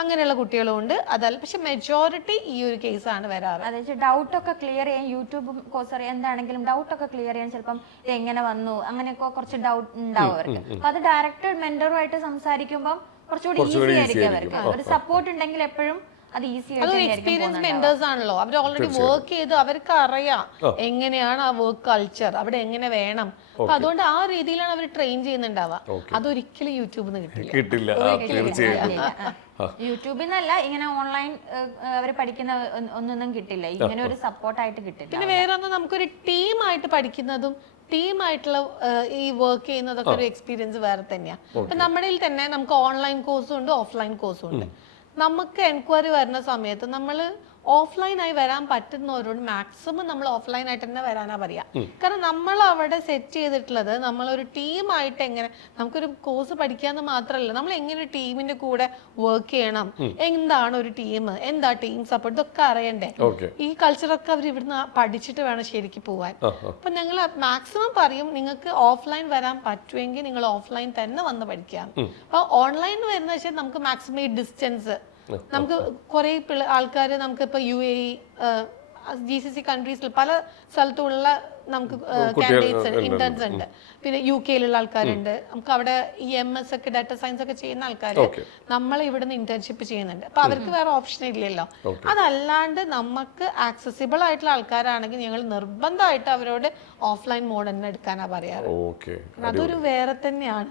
അങ്ങനെയുള്ള കുട്ടികളും ഉണ്ട്. അതല്ല, പക്ഷെ മെജോറിറ്റി ഈ ഒരു കേസാണ് വരാറ്. അതായത് ഡൗട്ട് ഒക്കെ ക്ലിയർ ചെയ്യാൻ യൂട്യൂബ് കോഴ്സ് എന്താണെങ്കിലും ഡൗട്ട് ഒക്കെ ക്ലിയർ ചെയ്യാൻ ചിലപ്പം ഇത് എങ്ങനെ വന്നു അങ്ങനെയൊക്കെ കുറച്ച് ഡൗട്ട് ഉണ്ടാവും അവർക്ക്. അപ്പൊ അത് ഡയറക്റ്റ് മെന്ററുമായിട്ട് സംസാരിക്കുമ്പോൾ കുറച്ചുകൂടി ഈസി ആയിരിക്കും അവർക്ക്. ഒരു സപ്പോർട്ട് ഉണ്ടെങ്കിൽ എപ്പോഴും അത് ഈസി ആയിട്ട്. എക്സ്പീരിയൻസ് മെന്റേഴ്സ് ആണല്ലോ, അവർ ഓൾറെഡി വർക്ക് ചെയ്ത് അവർക്ക് അറിയാം എങ്ങനെയാണ് ആ വർക്ക് കൾച്ചർ, അവിടെ എങ്ങനെ വേണം. അപ്പൊ അതുകൊണ്ട് ആ രീതിയിലാണ് അവർ ട്രെയിൻ ചെയ്യുന്നുണ്ടാവുക. അതൊരിക്കലും യൂട്യൂബിൽ നിന്ന് കിട്ടില്ല. യൂട്യൂബിൽ നിന്നല്ല, ഇങ്ങനെ ഓൺലൈൻ അവർ പഠിക്കുന്ന ഒന്നും കിട്ടില്ല, ഇങ്ങനെ ഒരു സപ്പോർട്ടായിട്ട് കിട്ടില്ല. പിന്നെ വേറെ ഒന്ന്, നമുക്കൊരു ടീമായിട്ട് പഠിക്കുന്നതും ടീമായിട്ടുള്ള ഈ വർക്ക് ചെയ്യുന്നതൊക്കെ ഒരു എക്സ്പീരിയൻസ് വേറെ തന്നെയാണ്. അപ്പൊ നമ്മുടെ തന്നെ നമുക്ക് ഓൺലൈൻ കോഴ്സും ഉണ്ട്, ഓഫ്ലൈൻ കോഴ്സും ഉണ്ട്. നമുക്ക് എൻക്വയറി വരുന്ന സമയത്ത് നമ്മൾ ഓഫ്ലൈൻ ആയി വരാൻ പറ്റുന്നവരോട് മാക്സിമം നമ്മൾ ഓഫ്ലൈൻ ആയിട്ട് തന്നെ വരാനാ പറയാ. കാരണം നമ്മൾ അവിടെ സെറ്റ് ചെയ്തിട്ടുള്ളത് നമ്മളൊരു ടീമായിട്ട് എങ്ങനെ, നമുക്കൊരു കോഴ്സ് പഠിക്കാന്ന് മാത്രമല്ല, നമ്മൾ എങ്ങനെ ഒരു ടീമിന്റെ കൂടെ വർക്ക് ചെയ്യണം, എന്താണ് ഒരു ടീം, എന്താ ടീം സപ്പോർട്ട്, ഇതൊക്കെ അറിയണ്ടേ. ഈ കൾച്ചറൊക്കെ അവർ ഇവിടുന്ന് പഠിച്ചിട്ട് വേണം ശരിക്കും പോവാൻ. അപ്പൊ ഞങ്ങൾ മാക്സിമം പറയും, നിങ്ങൾക്ക് ഓഫ്ലൈൻ വരാൻ പറ്റുമെങ്കിൽ നിങ്ങൾ ഓഫ്ലൈൻ തന്നെ വന്ന് പഠിക്കാം. അപ്പൊ ഓൺലൈൻ വരുന്ന വെച്ചാൽ നമുക്ക് മാക്സിമം ഈ ഡിസ്റ്റൻസ്, നമുക്ക് കുറെ ആൾക്കാർ നമുക്കിപ്പോ UAE, GCC കൺട്രീസിൽ പല സ്ഥലത്തുള്ള നമുക്ക് കാൻഡിഡേറ്റ്സ് ഇന്റേൺസ് ഉണ്ട്. പിന്നെ UK-യിലുള്ള ആൾക്കാരുണ്ട്, നമുക്ക് അവിടെ ഈ MS ഒക്കെ ഡാറ്റ സയൻസ് ഒക്കെ ചെയ്യുന്ന ആൾക്കാർ നമ്മൾ ഇവിടുന്ന് ഇന്റേൺഷിപ്പ് ചെയ്യുന്നുണ്ട്. അപ്പൊ അവർക്ക് വേറെ ഓപ്ഷൻ ഇല്ലല്ലോ. അതല്ലാണ്ട് നമുക്ക് ആക്സസിബിൾ ആയിട്ടുള്ള ആൾക്കാരാണെങ്കിൽ ഞങ്ങൾ നിർബന്ധമായിട്ട് അവരോട് ഓഫ്ലൈൻ മോഡ് തന്നെ എടുക്കാനാ പറയാറ്. അതൊരു വേറെ തന്നെയാണ്.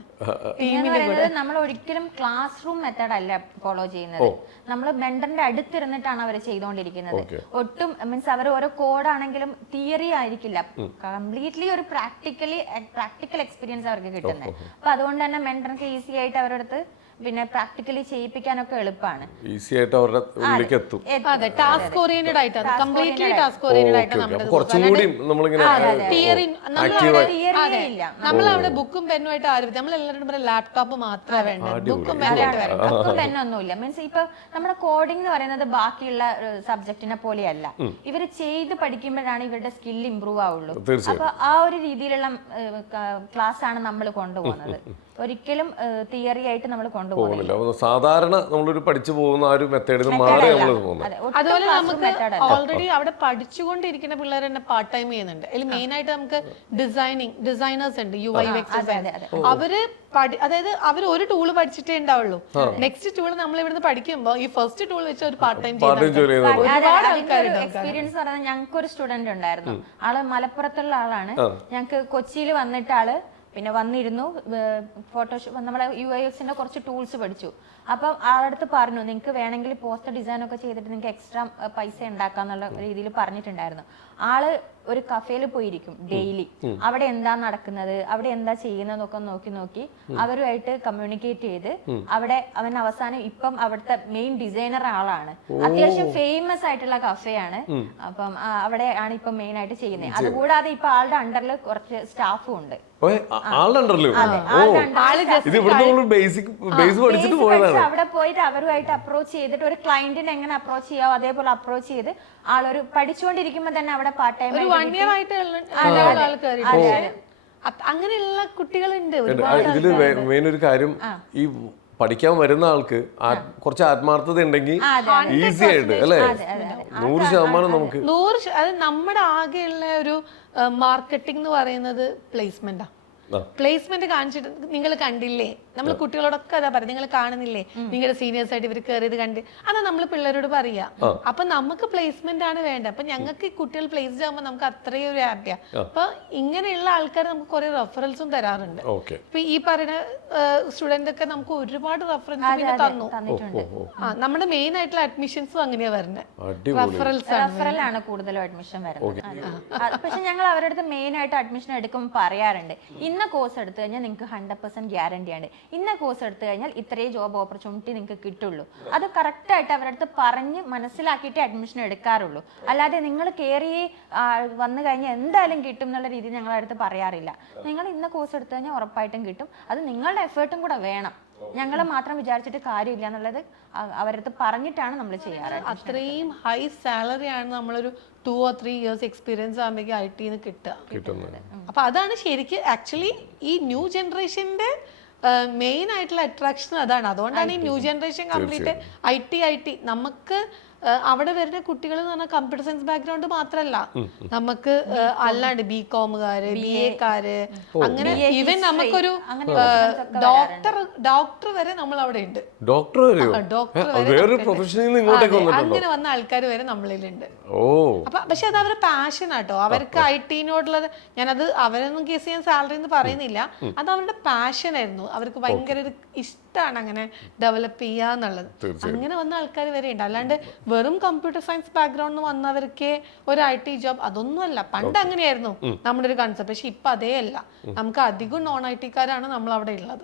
നമ്മൾ ഒരിക്കലും ക്ലാസ് റൂം മെത്തേഡ് അല്ല ഫോളോ ചെയ്യുന്നത്, നമ്മൾ മെന്ററിന്റെ അടുത്തിരുന്നിട്ടാണ് അവർ ചെയ്തുകൊണ്ടിരിക്കുന്നത്. ഒട്ടും മീൻസ് അവർ ഓരോ കോഡാണെങ്കിലും തിയറി ആയിരിക്കില്ല, കംപ്ലീറ്റ്ലി ഒരു പ്രാക്ടിക്കൽ എക്സ്പീരിയൻസ് അവർക്ക് കിട്ടുന്നത്. അപ്പൊ അതുകൊണ്ട് തന്നെ മെന്റർക്ക് ഈസി ആയിട്ട് അവരുടെ അടുത്ത് പിന്നെ പ്രാക്ടിക്കലി ചെയ്യിപ്പിക്കാനൊക്കെ എളുപ്പമാണ്, ഈസി ആയിട്ട് അവരുടെ ഉള്ളിലേക്ക് എത്തും. അതെ, ടാസ്ക് ഓറിയന്റഡ് ആയിട്ടാണ്, കംപ്ലീറ്റ്ലി ടാസ്ക് ഓറിയന്റഡ് ആയിട്ടാണ് നമ്മുടെ തിയറി. നമ്മൾ അവിടെ ബുക്കും പെന്നും ആയിട്ട് ആരും, നമ്മൾ എല്ലാവരും പറയാം ലാപ്ടോപ്പ് മാത്രമേ വേണ്ടത്, ബുക്കും പെന്നൊന്നുമില്ല. മീൻസ് ഇപ്പൊ നമ്മുടെ കോഡിംഗ് എന്ന് പറയുന്നത് ബാക്കിയുള്ള സബ്ജക്റ്റിനെ പോലെയല്ല, ഇവര് ചെയ്ത് പഠിക്കുമ്പോഴാണ് ഇവരുടെ സ്കിൽ ഇംപ്രൂവ് ആവുള്ളൂ. അപ്പൊ ആ ഒരു രീതിയിലുള്ള ക്ലാസ് ആണ് നമ്മൾ കൊണ്ടുപോകുന്നത്, ഒരിക്കലും തിയറി ആയിട്ട് നമ്മൾ കൊണ്ടുപോകുന്നില്ല. സാധാരണ നമ്മളൊരു പഠിച്ചു പോകുന്ന ആ ഒരു മെത്തേഡിൽ മാറി നമ്മൾ പോകുന്നത്. അതുപോലെ നമുക്ക് ഓൾറെഡി അവിടെ പഠിച്ചുകൊണ്ടിരിക്കുന്ന പിള്ളേർ തന്നെ പാർട്ട് ടൈം ചെയ്യുന്നുണ്ട്. അതിൽ മെയിൻ ആയിട്ട് നമുക്ക് ഡിസൈനേഴ്സ് ഉണ്ട്, UI UX അവര് അതായത് അവർ ഒരു ടൂള് പഠിച്ചിട്ടേ ഉണ്ടാവുള്ളൂ. നെക്സ്റ്റ് ടൂൾ നമ്മൾ ഇവിടുന്ന് പഠിക്കുമ്പോൾ ഈ ഫസ്റ്റ് ടൂൾ വെച്ച് ഒരു പാർട്ട് ടൈം ഒരുപാട് ആൾക്കാരുണ്ട്. എക്സ്പീരിയൻസ് പറയുന്നത് ഞങ്ങൾക്ക് ഒരു സ്റ്റുഡന്റ് ഉണ്ടായിരുന്നു, ആള് മലപ്പുറത്തുള്ള ആളാണ്. ഞങ്ങൾക്ക് കൊച്ചിയിൽ വന്നിട്ട് ആള് പിന്നെ വന്നിരുന്നു, ഫോട്ടോഷോപ്പ് നമ്മുടെ UISന്റെ കുറച്ച് ടൂൾസ് പഠിച്ചു. അപ്പം ആളടുത്ത് പറഞ്ഞു നിങ്ങൾക്ക് വേണമെങ്കിൽ പോസ്റ്റർ ഡിസൈൻ ഒക്കെ ചെയ്തിട്ട് നിങ്ങൾക്ക് എക്സ്ട്രാ പൈസ ഉണ്ടാക്കാന്നുള്ള രീതിയിൽ പറഞ്ഞിട്ടുണ്ടായിരുന്നു. ആള് ഒരു കഫേയിൽ പോയിരിക്കും ഡെയിലി. അവിടെ എന്താ നടക്കുന്നത്, അവിടെ എന്താ ചെയ്യുന്നതൊക്കെ നോക്കി അവരുമായിട്ട് കമ്മ്യൂണിക്കേറ്റ് ചെയ്ത് അവിടെ അവൻ അവസാനം ഇപ്പം അവിടുത്തെ മെയിൻ ഡിസൈനർ ആളാണ്. അത്യാവശ്യം ഫേമസ് ആയിട്ടുള്ള കഫേയാണ്. അപ്പം അവിടെ ആണ് ഇപ്പൊ മെയിൻ ആയിട്ട് ചെയ്യുന്നത്. അതുകൂടാതെ ഇപ്പൊ ആളുടെ അണ്ടറിൽ കുറച്ച് സ്റ്റാഫും ഉണ്ട്. അവിടെ പോയിട്ട് അവരുമായിട്ട് അപ്രോച്ച് ചെയ്തിട്ട് ഒരു ക്ലയന്റിനെ എങ്ങനെ അപ്രോച്ച് ചെയ്യാവോ അതേപോലെ അപ്രോച്ച് ചെയ്ത് ആളൊരു പഠിച്ചുകൊണ്ടിരിക്കുമ്പോ തന്നെ അവിടെ പാർട്ട് ടൈം അങ്ങനെയുള്ള കുട്ടികളുണ്ട്. ഇതില് മെയിൻ ഒരു കാര്യം, ഈ പഠിക്കാൻ വരുന്ന ആൾക്ക് കുറച്ച് ആത്മാർത്ഥത ഉണ്ടെങ്കിൽ ഈസി ആയിട്ട് അല്ലെ 100% നമുക്ക് അത് നമ്മുടെ ആകെയുള്ള ഒരു മാർക്കറ്റിംഗ് എന്ന് പറയുന്നത് പ്ലേസ്മെന്റാ. പ്ലേസ്മെന്റ് കാണിച്ചിട്ട് നിങ്ങൾ കണ്ടില്ലേ, നമ്മൾ കുട്ടികളോടൊക്കെ അതാ പറയാം, നിങ്ങൾ കാണുന്നില്ലേ നിങ്ങളുടെ സീനിയേഴ്സ് ആയിട്ട് ഇവർ കയറിയത് കണ്ട്, അതാ നമ്മൾ പിള്ളേരോട് പറയാ. അപ്പൊ നമുക്ക് പ്ലേസ്മെന്റ് ആണ് വേണ്ടത്. അപ്പൊ ഞങ്ങൾക്ക് കുട്ടികൾ പ്ലേസ്ഡ് ആകുമ്പോൾ നമുക്ക് അത്രയും ഒരു ഹാപ്പിയാ. അപ്പൊ ഇങ്ങനെയുള്ള ആൾക്കാർ നമുക്ക് കുറെ റെഫറൻസും തരാറുണ്ട്. ഇപ്പൊ ഈ പറയുന്ന സ്റ്റുഡന്റ് ഒക്കെ നമുക്ക് ഒരുപാട് റെഫറൻസ് തന്നു. നമ്മുടെ മെയിൻ ആയിട്ടുള്ള അഡ്മിഷൻസും അങ്ങനെയാ വരുന്നത്, റെഫറലാണ് കൂടുതലും അഡ്മിഷൻ വരുന്നത്. പക്ഷെ ഞങ്ങൾ അവരുടെ അടുത്ത് മെയിൻ ആയിട്ട് അഡ്മിഷൻ എടുക്കുമ്പോൾ പറയാറുണ്ട്, ഇന്ന കോഴ്സ് എടുത്തു കഴിഞ്ഞാൽ നിങ്ങൾക്ക് 100% ഗ്യാരണ്ടിയാണ്, ഇന്ന കോഴ്സ് എടുത്തു കഴിഞ്ഞാൽ ഇത്രയും ജോബ് ഓപ്പർച്യൂണിറ്റി നിങ്ങൾക്ക് കിട്ടുള്ളൂ. അത് കറക്റ്റായിട്ട് അവരുടെ അടുത്ത് പറഞ്ഞ് മനസ്സിലാക്കിയിട്ട് അഡ്മിഷൻ എടുക്കാറുള്ളൂ. അല്ലാതെ നിങ്ങൾ കയറി വന്നു കഴിഞ്ഞാൽ എന്തായാലും കിട്ടും എന്നുള്ള രീതിയിൽ ഞങ്ങളുടെ അടുത്ത് പറയാറില്ല. നിങ്ങൾ ഇന്ന കോഴ്സ് എടുത്തു കഴിഞ്ഞാൽ ഉറപ്പായിട്ടും കിട്ടും, അത് നിങ്ങളുടെ എഫേർട്ടും കൂടെ വേണം, ഞങ്ങൾ മാത്രം വിചാരിച്ചിട്ട് കാര്യമില്ല എന്നുള്ളത് അവരടുത്ത് പറഞ്ഞിട്ടാണ് നമ്മൾ ചെയ്യാറ്. അത്രയും ഹൈ സാലറി ആണ് നമ്മളൊരു 2 or 3 years എക്സ്പീരിയൻസ് ആകുമ്പോഴേക്കും IT കിട്ടുക. അപ്പൊ അതാണ് ശരിക്കും ആക്ച്വലി ഈ ന്യൂ ജനറേഷന്റെ മെയിൻ ആയിട്ടുള്ള അട്രാക്ഷൻ അതാണ്. അതുകൊണ്ടാണ് ഈ ന്യൂ ജനറേഷൻ കംപ്ലീറ്റ് IT. നമുക്ക് അവിടെ വരുന്ന കുട്ടികൾ എന്ന് പറഞ്ഞാൽ കമ്പ്യൂട്ടർ സയൻസ് ബാക്ക്ഗ്രൗണ്ട് മാത്രമല്ല, നമുക്ക് അല്ലാണ്ട് BCom-കാര്, BA-കാര്, അങ്ങനെ ഈവൻ നമുക്കൊരു ഡോക്ടർ വരെ നമ്മൾ അവിടെ ഉണ്ട്. അങ്ങനെ വന്ന ആൾക്കാർ വരെ നമ്മളിലുണ്ട്. അപ്പൊ പക്ഷെ അത് അവരുടെ പാഷൻ ആട്ടോ. അവർക്ക് IT-നോടുള്ളത്, ഞാനത് അവരൊന്നും കേസ് ചെയ്യാൻ സാലറി എന്ന് പറയുന്നില്ല, അത് അവരുടെ പാഷൻ ആയിരുന്നു. അവർക്ക് ഭയങ്കര ഒരു ഇഷ്ടമാണ് അങ്ങനെ ഡെവലപ്പ് ചെയ്യാന്നുള്ളത്. അങ്ങനെ വന്ന ആൾക്കാർ വരെ ഉണ്ട്. അല്ലാണ്ട് വെറും കമ്പ്യൂട്ടർ സയൻസ് ബാക്ക്ഗ്രൗണ്ട് വന്നവർക്ക് ഒരു IT ജോബ് അതൊന്നുമല്ല. പണ്ട് അങ്ങനെയായിരുന്നു നമ്മുടെ ഒരു കൺസെപ്റ്റ്. പക്ഷെ ഇപ്പൊ അതേ അല്ല, നമുക്ക് അധികം നോൺ IT-കാരാണ് നമ്മൾ അവിടെ ഉള്ളത്.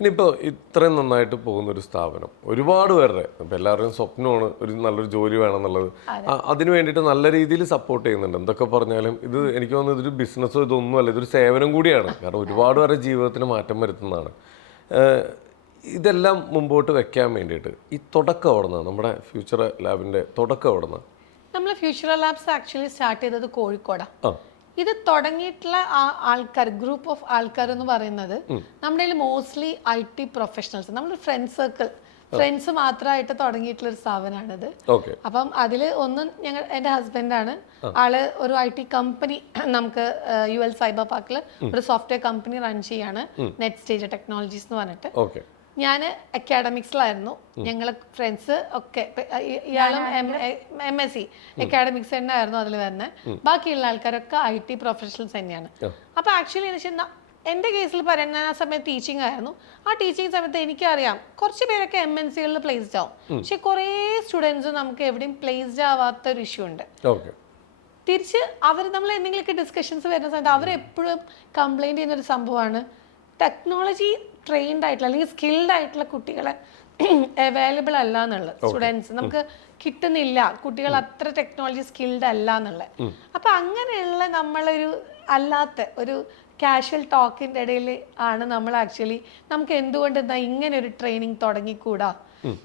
ഇനിയിപ്പോ ഇത്രയും നന്നായിട്ട് പോകുന്ന ഒരു സ്ഥാപനം, ഒരുപാട് പേരുടെ എല്ലാവരുടെയും സ്വപ്നമാണ് ഒരു നല്ലൊരു ജോലി വേണം എന്നുള്ളത്. അതിന് വേണ്ടിയിട്ട് നല്ല രീതിയിൽ സപ്പോർട്ട് ചെയ്യുന്നുണ്ട്. എന്തൊക്കെ പറഞ്ഞാലും ഇത് എനിക്ക് തോന്നുന്നത് ഇതൊരു ബിസിനസ്സോ ഇതൊന്നുമല്ല, ഇതൊരു സേവനം കൂടിയാണ്. കാരണം ഒരുപാട് പേരുടെ ജീവിതത്തിന് മാറ്റം വരുത്തുന്നതാണ്. ഇതെല്ലാം മുമ്പോട്ട് വെക്കാൻ വേണ്ടിയിട്ട് ഈ തുടക്കം എവിടുന്നാണ്, നമ്മുടെ ഫ്യൂച്ചർ ലാബിന്റെ തുടക്കം എവിടുന്നാണ്? നമ്മൾ ഫ്യൂച്ചർ ലാബ്സ് ആക്ച്വലി സ്റ്റാർട്ട് ചെയ്തത് കോഴിക്കോടാണ്. ഇത് തുടങ്ങിയിട്ടുള്ള ആൾക്കാർ, ഗ്രൂപ്പ് ഓഫ് ആൾക്കാർ എന്ന് പറയുന്നത് നമ്മുടെ മോസ്റ്റ്ലി IT പ്രൊഫഷണൽസ്, നമ്മുടെ ഫ്രണ്ട് സർക്കിൾ, ഫ്രണ്ട്സ് മാത്രമായിട്ട് തുടങ്ങിയിട്ടുള്ള ഒരു സ്ഥാപനമാണിത്. അപ്പം അതിൽ ഒന്ന് എൻ്റെ ഹസ്ബൻഡാണ്. ആള് ഒരു IT കമ്പനി നമുക്ക് UL സൈബർ പാർക്കിൽ ഒരു സോഫ്റ്റ്വെയർ കമ്പനി റൺ ചെയ്യാണ്, നെറ്റ് സ്റ്റേജ് ടെക്നോളജീസ് എന്ന് പറഞ്ഞിട്ട്. ഞാൻ അക്കാഡമിക്സിലായിരുന്നു. ഞങ്ങൾ ഫ്രണ്ട്സ് ഒക്കെ, ഇയാളും MSc അക്കാഡമിക്സ് തന്നെ ആയിരുന്നു അതിൽ വരുന്നത്. ബാക്കിയുള്ള ആൾക്കാരൊക്കെ IT പ്രൊഫഷണൽസ് തന്നെയാണ്. അപ്പൊ ആക്ച്വലി എൻ്റെ കേസിൽ പറയുന്ന ആ സമയത്ത് ടീച്ചിങ് ആയിരുന്നു. ആ ടീച്ചിങ് സമയത്ത് എനിക്കറിയാം കുറച്ച് പേരൊക്കെ MNC-കളിൽ പ്ലേസ്ഡ് ആവും, പക്ഷെ കുറേ സ്റ്റുഡൻസ് നമുക്ക് എവിടെയും പ്ലേസ്ഡ് ആവാത്ത ഒരു ഇഷ്യൂ ഉണ്ട്. തിരിച്ച് അവർ നമ്മൾ എന്തെങ്കിലുമൊക്കെ ഡിസ്കഷൻസ് വരുന്ന സമയത്ത് അവരെപ്പോഴും കംപ്ലൈൻറ്റ് ചെയ്യുന്നൊരു സംഭവമാണ് ടെക്നോളജി ട്രെയിൻഡ് ആയിട്ടുള്ള അല്ലെങ്കിൽ സ്കിൽഡ് ആയിട്ടുള്ള കുട്ടികളെ അവൈലബിൾ അല്ല എന്നുള്ളത്. സ്റ്റുഡൻസ് നമുക്ക് കിട്ടുന്നില്ല, കുട്ടികൾ അത്ര ടെക്നോളജി സ്കിൽഡ് അല്ല എന്നുള്ളത്. അപ്പൊ അങ്ങനെയുള്ള നമ്മളൊരു അല്ലാത്ത ഒരു കാഷ്വൽ ടോക്കിൻ്റെ ഇടയിൽ ആണ് നമ്മൾ ആക്ച്വലി നമുക്ക് എന്തുകൊണ്ട് എന്താ ഇങ്ങനെ ഒരു ട്രെയിനിങ് തുടങ്ങിക്കൂടാ,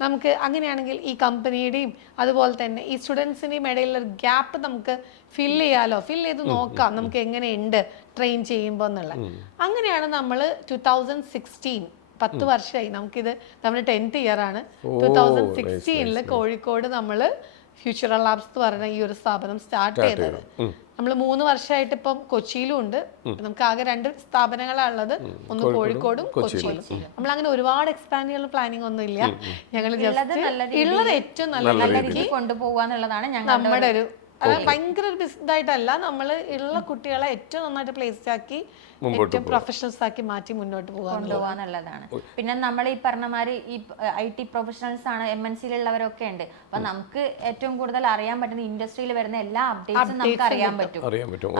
നമുക്ക് അങ്ങനെയാണെങ്കിൽ ഈ കമ്പനിയുടെയും അതുപോലെ തന്നെ ഈ സ്റ്റുഡൻസിൻ്റെയും ഇടയിലുള്ള ഒരു ഗ്യാപ്പ് നമുക്ക് ഫിൽ ചെയ്ത് നോക്കാം നമുക്ക് എങ്ങനെയുണ്ട് ട്രെയിൻ ചെയ്യുമ്പോൾ എന്നുള്ള. അങ്ങനെയാണ് നമ്മൾ 2016, 10 വർഷമായി നമുക്കിത്, നമ്മുടെ 10th ഇയർ ആണ്, 2016 കോഴിക്കോട് നമ്മൾ ഫ്യൂച്ചർ ലാബ്സ് എന്ന് പറയുന്ന ഈ ഒരു സ്ഥാപനം സ്റ്റാർട്ട് ചെയ്തത്. നമ്മൾ 3 വർഷമായിട്ട് ഇപ്പം കൊച്ചിയിലും ഉണ്ട്. നമുക്ക് ആകെ 2 സ്ഥാപനങ്ങളാണുള്ളത്, ഒന്ന് കോഴിക്കോടും കൊച്ചിയിലും. നമ്മൾ അങ്ങനെ ഒരുപാട് എക്സ്പാൻഡ് ചെയ്യാനുള്ള പ്ലാനിങ് ഒന്നും ഇല്ല. ഞങ്ങൾ ഉള്ളത് ഏറ്റവും നല്ല രീതിക്ക് കൊണ്ടുപോകാന്നുള്ളതാണ് നമ്മുടെ ഒരു ഭയങ്കര ഒരു ഇതായിട്ടല്ല, നമ്മൾ ഉള്ള കുട്ടികളെ ഏറ്റവും നന്നായിട്ട് പ്ലേസ്ഡ് ആക്കി ഏറ്റവും പ്രൊഫഷണൽസ് ആക്കി മാറ്റി മുന്നോട്ട് കൊണ്ടുപോകാന്നുള്ളതാണ്. പിന്നെ നമ്മൾ ഈ പറഞ്ഞമാതിരി ഈ IT പ്രൊഫഷണൽസ് ആണ്, MNC-ലുള്ളവരൊക്കെ ഉണ്ട്. അപ്പൊ നമുക്ക് ഏറ്റവും കൂടുതൽ അറിയാൻ പറ്റുന്ന ഇൻഡസ്ട്രിയിൽ വരുന്ന എല്ലാ അപ്ഡേറ്റ്സും നമുക്ക് അറിയാൻ പറ്റും.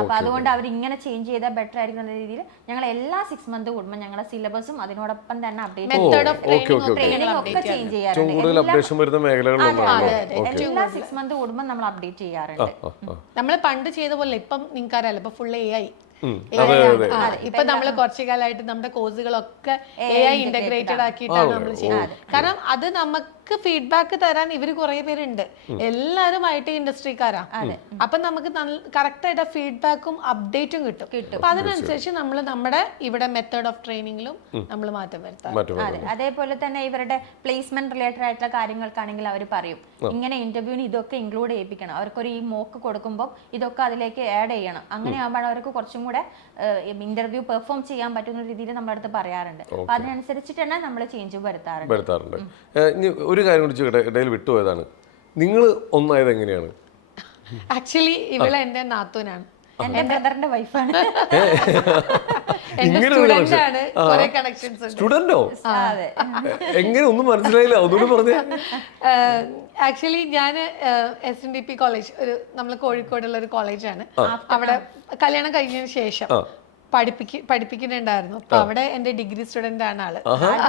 അപ്പൊ അതുകൊണ്ട് അവർ ഇങ്ങനെ ചേഞ്ച് ചെയ്താൽ ബെറ്റർ ആയിരിക്കും എന്ന രീതിയിൽ ഞങ്ങൾ എല്ലാ 6 മന്ത് കൂടുമ്പോൾ ഞങ്ങളുടെ സിലബസും അതിനോടൊപ്പം തന്നെ അപ്ഡേറ്റ് ട്രെയിനിങ് ഒക്കെ ചേഞ്ച് ചെയ്യാറുണ്ട്. എല്ലാ 6 മന്ത് കൂടുമ്പോൾ നമ്മൾ അപ്ഡേറ്റ് ചെയ്യാറുണ്ട്. നമ്മൾ പണ്ട് ചെയ്ത പോലെ ഇപ്പം നിങ്ങൾക്ക് അറിയാലോ, ഇപ്പൊ ഫുൾ AI. ഇപ്പൊ നമ്മള് കുറച്ചു കാലമായിട്ട് നമ്മുടെ കോഴ്സുകളൊക്കെ AI ഇന്റഗ്രേറ്റഡ് ആക്കിയിട്ടാണ് നമ്മൾ ചെയ്യുന്നത്. കാരണം അത് നമുക്ക് ഫീഡ്ബാക്ക് തരാൻ ഇവര് കുറെ പേരുണ്ട്, എല്ലാരും IT ഇൻഡസ്ട്രിക്കാരാ. അപ്പൊ നമുക്ക് കറക്റ്റ് ആയിട്ട് ഫീഡ്ബാക്കും അപ്ഡേറ്റും കിട്ടും. അപ്പൊ അതിനനുസരിച്ച് നമ്മൾ നമ്മുടെ ഇവിടെ മെത്തേഡ് ഓഫ് ട്രെയിനിങ്ങിലും നമ്മൾ മാറ്റം വരുത്താം. അതേപോലെ തന്നെ ഇവരുടെ പ്ലേസ്മെന്റ് റിലേറ്റഡ് ആയിട്ടുള്ള കാര്യങ്ങൾക്കാണെങ്കിൽ അവർ പറയും ഇങ്ങനെ ഇന്റർവ്യൂവിന് ഇതൊക്കെ ഇൻക്ലൂഡ് ചെയ്യിപ്പിക്കണം, അവർക്കൊരു ഈ മോക്ക് കൊടുക്കുമ്പോൾ ഇതൊക്കെ അതിലേക്ക് ആഡ് ചെയ്യണം. അങ്ങനെ ആകുമ്പോൾ അവർക്ക് കുറച്ചും കൂടെ ഇന്റർവ്യൂ പെർഫോം ചെയ്യാൻ പറ്റുന്ന രീതിയിൽ നമ്മുടെ അടുത്ത് പറയാറുണ്ട്. അപ്പൊ അതിനനുസരിച്ചിട്ട് തന്നെ നമ്മൾ ചേഞ്ച് വരുത്താറുണ്ട്. ഒരു കാര്യം കൂടി ഇടയിൽ വിട്ടുപോയതാണ്, നിങ്ങൾ ഒന്നായത് എങ്ങനെയാണ്? ആക്ച്വലി ഇവളെ എന്റെ നാത്തൂനാണ്, എന്റെ ബ്രദറിന്റെ വൈഫാണ്. സ്റ്റുഡന്റോ? എങ്ങനെ ഒന്നും മനസ്സിലായില്ല, ഒന്നുകൂടി പറഞ്ഞേ. ആക്ച്വലി ഞാൻ SNDP കോളേജ്, ഒരു നമ്മൾ കോഴിക്കോടുള്ള ഒരു കോളേജാണ്. അവിടെ കല്യാണം കഴിഞ്ഞതിന് ശേഷം പഠിപ്പിക്കുന്നുണ്ടായിരുന്നു. അപ്പൊ അവിടെ എന്റെ ഡിഗ്രി സ്റ്റുഡന്റ് ആണ് ആള്.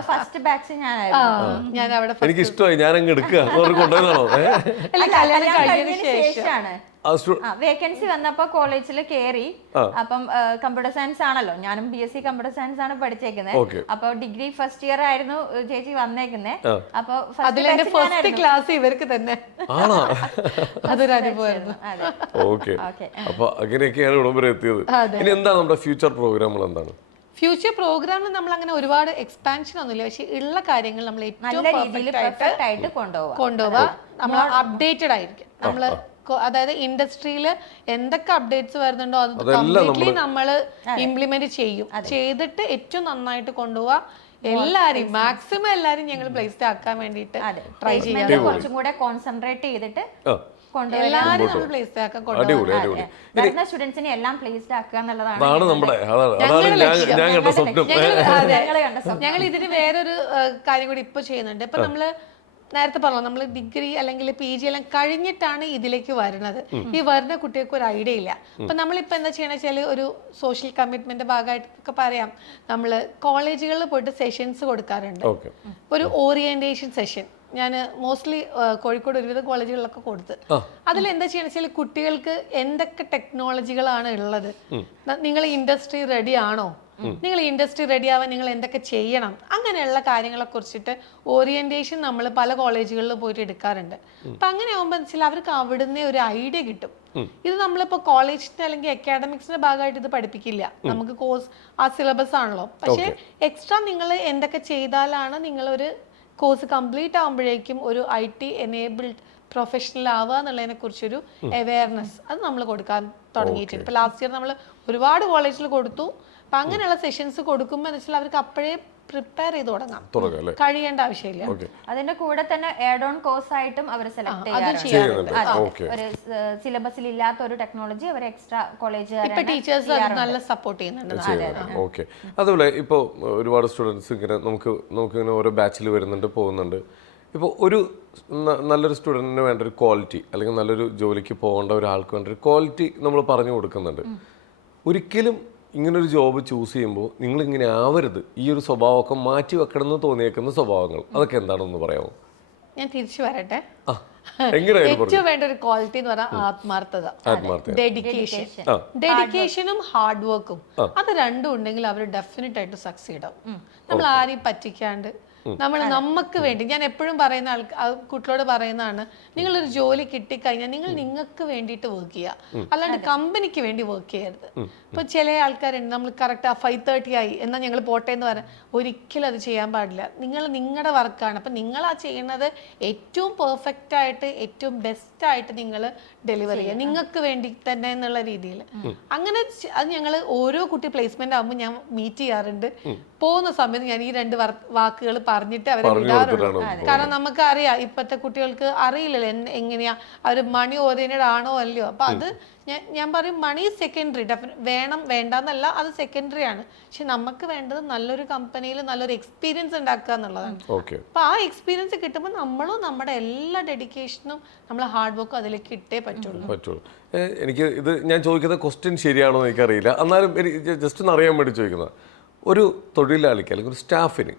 ഫസ്റ്റ് ബാച്ച് ഞാൻ അവിടെ എനിക്ക് ഇഷ്ടമായി, ഞാൻ അങ്ങ് എടുക്കുക. കല്യാണം കഴിഞ്ഞതിന് ശേഷമാണ് വേക്കൻസി വന്നപ്പോ കോളേജിൽ കേറി. അപ്പം കമ്പ്യൂട്ടർ സയൻസ് ആണല്ലോ, ഞാനും BSc കമ്പ്യൂട്ടർ സയൻസ് ആണ് പഠിച്ചേക്കുന്നത്. അപ്പൊ ഡിഗ്രി ഫസ്റ്റ് ഇയർ ആയിരുന്നു ചേച്ചി വന്നേക്കുന്നത്. അപ്പൊ ഫസ്റ്റ് ക്ലാസ് ഇവർക്ക് തന്നെ അതൊരു അനുഭവമായിരുന്നു. അപ്പൊ അങ്ങനെയൊക്കെയാണ് ഇവിടം വരെ എത്തിയത്. ഇനി എന്താണ് നമ്മുടെ ഫ്യൂച്ചർ പ്രോഗ്രാമുകൾ? എന്താണ് ഫ്യൂച്ചർ പ്രോഗ്രാമിൽ നമ്മൾ അങ്ങനെ ഒരുപാട് എക്സ്പാൻഷൻ ഒന്നുമില്ല, പക്ഷെ ഉള്ള കാര്യങ്ങൾ നമ്മൾ ഏറ്റവും പെർഫെക്റ്റ് ആയിട്ട് കൊണ്ടുപോവാ. നമ്മൾ അപ്ഡേറ്റഡ് ആയിരിക്കും. നമ്മള് അതായത് ഇൻഡസ്ട്രിയിൽ എന്തൊക്കെ അപ്ഡേറ്റ്സ് വരുന്നുണ്ടോ അത് കംപ്ലീറ്റ്ലി നമ്മൾ ഇംപ്ലിമെന്റ് ചെയ്തിട്ട് ഏറ്റവും നന്നായിട്ട് കൊണ്ടുപോവാ. എല്ലാരും മാക്സിമം എല്ലാരും ഞങ്ങൾ പ്ലേസ്ഡ് ആക്കാൻ വേണ്ടിയിട്ട് ട്രൈ ചെയ്യാം. കുറച്ചും കൂടെ കോൺസെൻട്രേറ്റ് ചെയ്തിട്ട് എല്ലാരും നമ്മൾ പ്ലേസ്ഡ് ആക്കാൻ കൊണ്ടുപോകാം. വരുന്ന സ്റ്റുഡൻസിനെ എല്ലാം പ്ലേസ്ഡ് ആക്കുക എന്നുള്ളതാണ് ഞങ്ങൾ ഇതിന് വേറൊരു കാര്യം കൂടി ഇപ്പൊ ചെയ്യുന്നുണ്ട്. ഇപ്പൊ നമ്മള് നേരത്തെ പറഞ്ഞു, നമ്മൾ ഡിഗ്രി അല്ലെങ്കിൽ PG എല്ലാം കഴിഞ്ഞിട്ടാണ് ഇതിലേക്ക് വരുന്നത്. ഈ വരുന്ന കുട്ടികൾക്ക് ഒരു ഐഡിയ ഇല്ല. അപ്പൊ നമ്മളിപ്പോ എന്താ ചെയ്യണമെന്ന് വെച്ചാൽ ഒരു സോഷ്യൽ കമ്മിറ്റ്മെന്റ് ഭാഗമായിട്ടൊക്കെ പറയാം, നമ്മൾ കോളേജുകളിൽ പോയിട്ട് സെഷൻസ് കൊടുക്കാറുണ്ട്. ഒരു ഓറിയന്റേഷൻ സെഷൻ ഞാൻ മോസ്റ്റ്ലി കോഴിക്കോട് ഒരുവിധ കോളേജുകളിലൊക്കെ കൊടുത്ത്. അതിലെന്താ ചെയ്യണമെന്ന് വെച്ചാൽ കുട്ടികൾക്ക് എന്തൊക്കെ ടെക്നോളജികളാണ് ഉള്ളത്, നിങ്ങൾ ഇൻഡസ്ട്രി റെഡി ആണോ, നിങ്ങൾ ഇൻഡസ്ട്രി റെഡി ആവാൻ നിങ്ങൾ എന്തൊക്കെ ചെയ്യണം, അങ്ങനെയുള്ള കാര്യങ്ങളെ കുറിച്ചിട്ട് ഓറിയന്റേഷൻ നമ്മൾ പല കോളേജുകളിൽ പോയിട്ട് എടുക്കാറുണ്ട്. അപ്പൊ അങ്ങനെ ആകുമ്പോൾ വെച്ചാൽ അവർക്ക് അവിടുന്ന് ഒരു ഐഡിയ കിട്ടും. ഇത് നമ്മളിപ്പോ കോളേജിന്റെ അല്ലെങ്കിൽ അക്കാഡമിക്സിന്റെ ഭാഗമായിട്ട് ഇത് പഠിപ്പിക്കില്ല, നമുക്ക് കോഴ്സ് ആ സിലബസ് ആണല്ലോ. പക്ഷെ എക്സ്ട്രാ നിങ്ങൾ എന്തൊക്കെ ചെയ്താലാണ് നിങ്ങളൊരു കോഴ്സ് കംപ്ലീറ്റ് ആകുമ്പോഴേക്കും ഒരു IT എനേബിൾഡ് പ്രൊഫഷണൽ ആവുക എന്നുള്ളതിനെ കുറിച്ചൊരു അവയർനെസ് അത് നമ്മൾ കൊടുക്കാൻ തുടങ്ങിയിട്ടുണ്ട്. ഇപ്പൊ ലാസ്റ്റ് ഇയർ നമ്മൾ ഒരുപാട് കോളേജിൽ കൊടുത്തു. അപ്പൊ അങ്ങനെയുള്ള സെഷൻസ് കൊടുക്കുമ്പോൾ എന്ന് വെച്ചാൽ അവർക്ക് അപ്പോഴേ പ്രിപ്പയർ ചെയ്ത് തുടങ്ങാം, കഴിയേണ്ട ആവശ്യമില്ല. അതിന്റെ കൂടെ തന്നെ ആഡ് ഓൺ കോഴ്സ് ആയിട്ടും അവർ സെലക്ട് ചെയ്യാറുണ്ട്. ഒരു സിലബസിൽ ഇല്ലാത്ത ഒരു ടെക്നോളജി അവർ എക്സ്ട്രാ കോളേജ് ടീച്ചേഴ്സ് നല്ല സപ്പോർട്ട് ചെയ്യുന്നുണ്ട്. അതുപോലെ ഇപ്പോൾ ഒരുപാട് സ്റ്റുഡൻസ് ഇങ്ങനെ നമുക്ക് ഇങ്ങനെ ഓരോ ബാച്ചിൽ വരുന്നുണ്ട്, പോകുന്നുണ്ട്. ഇപ്പോൾ ഒരു നല്ലൊരു സ്റ്റുഡൻറ്റിന് വേണ്ട ഒരു ക്വാളിറ്റി, അല്ലെങ്കിൽ നല്ലൊരു ജോലിക്ക് പോകേണ്ട ഒരാൾക്ക് വേണ്ട ഒരു ക്വാളിറ്റി നമ്മൾ പറഞ്ഞു കൊടുക്കുന്നുണ്ട്. ഒരിക്കലും ഇങ്ങനൊരു ജോബ് ചൂസ് ചെയ്യുമ്പോൾ നിങ്ങൾ ഇങ്ങനെ ആവരുത്, ഈ ഒരു സ്വഭാവമൊക്കെ മാറ്റി വെക്കണം എന്ന് തോന്നിയേക്കുന്ന സ്വഭാവങ്ങൾ അതൊക്കെ എന്താണെന്ന് പറയാമോ? ഞാൻ തിരിച്ചു വരട്ടെ. ഏറ്റവും വേണ്ട ഒരു ക്വാളിറ്റി എന്ന് പറഞ്ഞാൽ ആത്മാർത്ഥത, ഡെഡിക്കേഷനും ഹാർഡ് വർക്കും. അത് രണ്ടും ഉണ്ടെങ്കിൽ അവർ ഡെഫിനറ്റ് ആയിട്ട് സക്സീഡ് ആവും. നമ്മൾ ആരെയും പറ്റിക്കാണ്ട് നമ്മൾ നമുക്ക് വേണ്ടി, ഞാൻ എപ്പോഴും പറയുന്ന കുട്ടികളോട് പറയുന്നതാണ്, നിങ്ങളൊരു ജോലി കിട്ടിക്കഴിഞ്ഞാൽ നിങ്ങൾ നിങ്ങൾക്ക് വേണ്ടിയിട്ട് വർക്ക് ചെയ്യുക, അല്ലാണ്ട് കമ്പനിക്ക് വേണ്ടി വർക്ക് ചെയ്യരുത്. ഇപ്പൊ ചില ആൾക്കാരുണ്ട്, നമ്മൾ കറക്റ്റ് 5:30 ആയി എന്നാൽ ഞങ്ങൾ പോട്ടെ എന്ന് പറയാൻ, ഒരിക്കലും അത് ചെയ്യാൻ പാടില്ല. നിങ്ങൾ നിങ്ങളുടെ വർക്കാണ്, അപ്പൊ നിങ്ങൾ ആ ചെയ്യുന്നത് ഏറ്റവും പെർഫെക്റ്റ് ആയിട്ട് ഏറ്റവും ബെസ്റ്റ് ആയിട്ട് നിങ്ങൾ ഡെലിവർ ചെയ്യുക, നിങ്ങൾക്ക് വേണ്ടി തന്നെ എന്നുള്ള രീതിയിൽ. അങ്ങനെ അത് ഞങ്ങൾ ഓരോ കുട്ടി പ്ലേസ്മെന്റ് ആകുമ്പോൾ ഞാൻ മീറ്റ് ചെയ്യാറുണ്ട്. പോകുന്ന സമയത്ത് ഞാൻ ഈ 2 വാക്കുകൾ പറഞ്ഞിട്ട് അവരെ വിടാറുള്ളൂ. കാരണം നമുക്കറിയാം ഇപ്പോഴത്തെ കുട്ടികൾക്ക് അറിയില്ലല്ലോ എങ്ങനെയാ അവർ മണി ഓറിയന്റഡ് ആണോ അല്ലയോ. അപ്പൊ അത് ഞാൻ പറയും മണി സെക്കൻഡറി, വേണം വേണ്ടെന്നല്ല, അത് സെക്കൻഡറി ആണ്. പക്ഷെ നമുക്ക് വേണ്ടത് നല്ലൊരു കമ്പനിയിൽ നല്ലൊരു എക്സ്പീരിയൻസ് ഉണ്ടാക്കുക എന്നുള്ളതാണ്. അപ്പൊ ആ എക്സ്പീരിയൻസ് കിട്ടുമ്പോൾ നമ്മളും നമ്മുടെ എല്ലാ ഡെഡിക്കേഷനും നമ്മളെ ഹാർഡ് വർക്കും അതിലേക്ക് ഇട്ടേ പറ്റുള്ളൂ. എനിക്ക് ഇത് ഞാൻ ചോദിക്കുന്ന ക്വസ്റ്റ്യൻ ശരിയാണോ എന്ന് എനിക്കറിയില്ല, എന്നാലും എനിക്ക് ജസ്റ്റ് ഒന്ന് അറിയാൻ വേണ്ടി ചോദിക്കുന്നത്, ഒരു തൊഴിലാളിക്ക് അല്ലെങ്കിൽ ഒരു സ്റ്റാഫിന്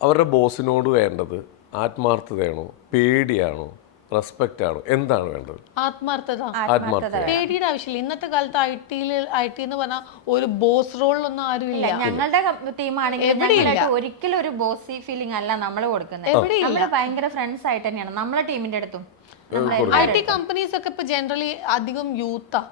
അവരുടെ ബോസിനോട് വേണ്ടത് ആത്മാർത്ഥതയാണോ, പേടിയാണോ, റെസ്പെക്റ്റ് ആണോ, എന്താണ് വേണ്ടത്? ആത്മാർത്ഥത. പേടിയുടെ ആവശ്യമില്ല. ഇന്നത്തെ കാലത്ത് ഐ ടി എന്ന് പറഞ്ഞാൽ ഒരു ബോസ് റോളിലൊന്നും ആരും ഇല്ല. ഞങ്ങളുടെ ടീമാണെങ്കിൽ ഒരിക്കലും ഒരു ബോസി ഫീലിംഗ് അല്ല നമ്മൾ കൊടുക്കുന്നത്. നമ്മള് ഭയങ്കര ഫ്രണ്ട്സ് ആയിട്ട് തന്നെയാണ് നമ്മളെ ടീമിന്റെ അടുത്തും. ഐ ടി കമ്പനീസ് ഒക്കെ ഇപ്പൊ ജനറലി അധികം യൂത്താ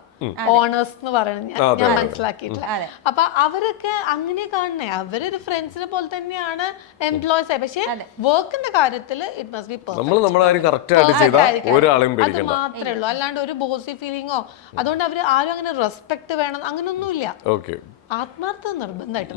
ഓണേഴ്സ് എന്ന് പറയുന്നത് ഞാൻ മനസ്സിലാക്കിയിട്ടില്ല. അപ്പൊ അവരൊക്കെ അങ്ങനെ കാണണേ, അവരൊരു ഫ്രണ്ട്സിനെ പോലെ തന്നെയാണ് എംപ്ലോയീസ് ആയി. പക്ഷെ വർക്കിന്റെ കാര്യത്തിൽ ഇറ്റ് മസ്റ്റ് ബി പെർഫെക്റ്റ്. അത് മാത്രമേ ഉള്ളൂ. അല്ലാണ്ട് ഒരു ബോസി ഫീലിങ്ങോ അതുകൊണ്ട് അവര് ആരും അങ്ങനെ റെസ്പെക്ട് വേണം അങ്ങനൊന്നുമില്ല. ആത്മാർത്ഥത നിർബന്ധമായിട്ട്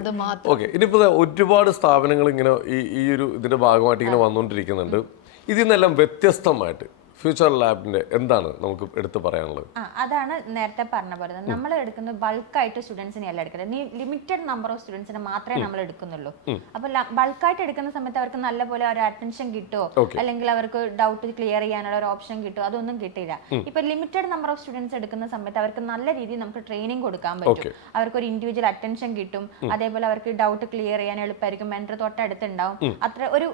അത് മാത്രം. ഇനിയിപ്പോ ഒരുപാട് സ്ഥാപനങ്ങൾ ഇങ്ങനെ ഈ ഒരു ഇതിന്റെ ഭാഗമായിട്ട് ഇങ്ങനെ വന്നുകൊണ്ടിരിക്കുന്നുണ്ട്. ഇതിൽ നിന്നെല്ലാം വ്യത്യസ്തമായിട്ട് ഫ്യൂച്ചർ ലാബിന്റെ എന്താണ് നമുക്ക് എടുത്തു പറയാനുള്ളത്? അതാണ് നേരത്തെ പറഞ്ഞ പോലെ നമ്മൾ എടുക്കുന്നത് ബൾക്കായിട്ട് സ്റ്റുഡൻസിനെ അല്ല എടുക്കുന്നത്. ലിമിറ്റഡ് നമ്പർ ഓഫ് സ്റ്റുഡൻസിനെ മാത്രമേ നമ്മൾ എടുക്കുന്നുള്ളൂ. അപ്പൊ ബൾക്കായിട്ട് എടുക്കുന്ന സമയത്ത് അവർക്ക് നല്ലപോലെ ഒരു അറ്റൻഷൻ കിട്ടുമോ, അല്ലെങ്കിൽ അവർക്ക് ഡൗട്ട് ക്ലിയർ ചെയ്യാനുള്ള ഒരു ഓപ്ഷൻ കിട്ടുമോ, അതൊന്നും കിട്ടില്ല. ഇപ്പൊ ലിമിറ്റഡ് നമ്പർ ഓഫ് സ്റ്റുഡൻസ് എടുക്കുന്ന സമയത്ത് അവർക്ക് നല്ല രീതിയിൽ നമുക്ക് ട്രെയിനിങ് കൊടുക്കാൻ പറ്റും. അവർക്ക് ഒരു ഇൻഡിവിജ്വൽ അറ്റൻഷൻ കിട്ടും. അതേപോലെ അവർക്ക് ഡൗട്ട് ക്ലിയർ ചെയ്യാൻ എളുപ്പമായിരിക്കും. മെന്റർ തൊട്ടടുത്തുണ്ടാവും. അത്ര ഒരു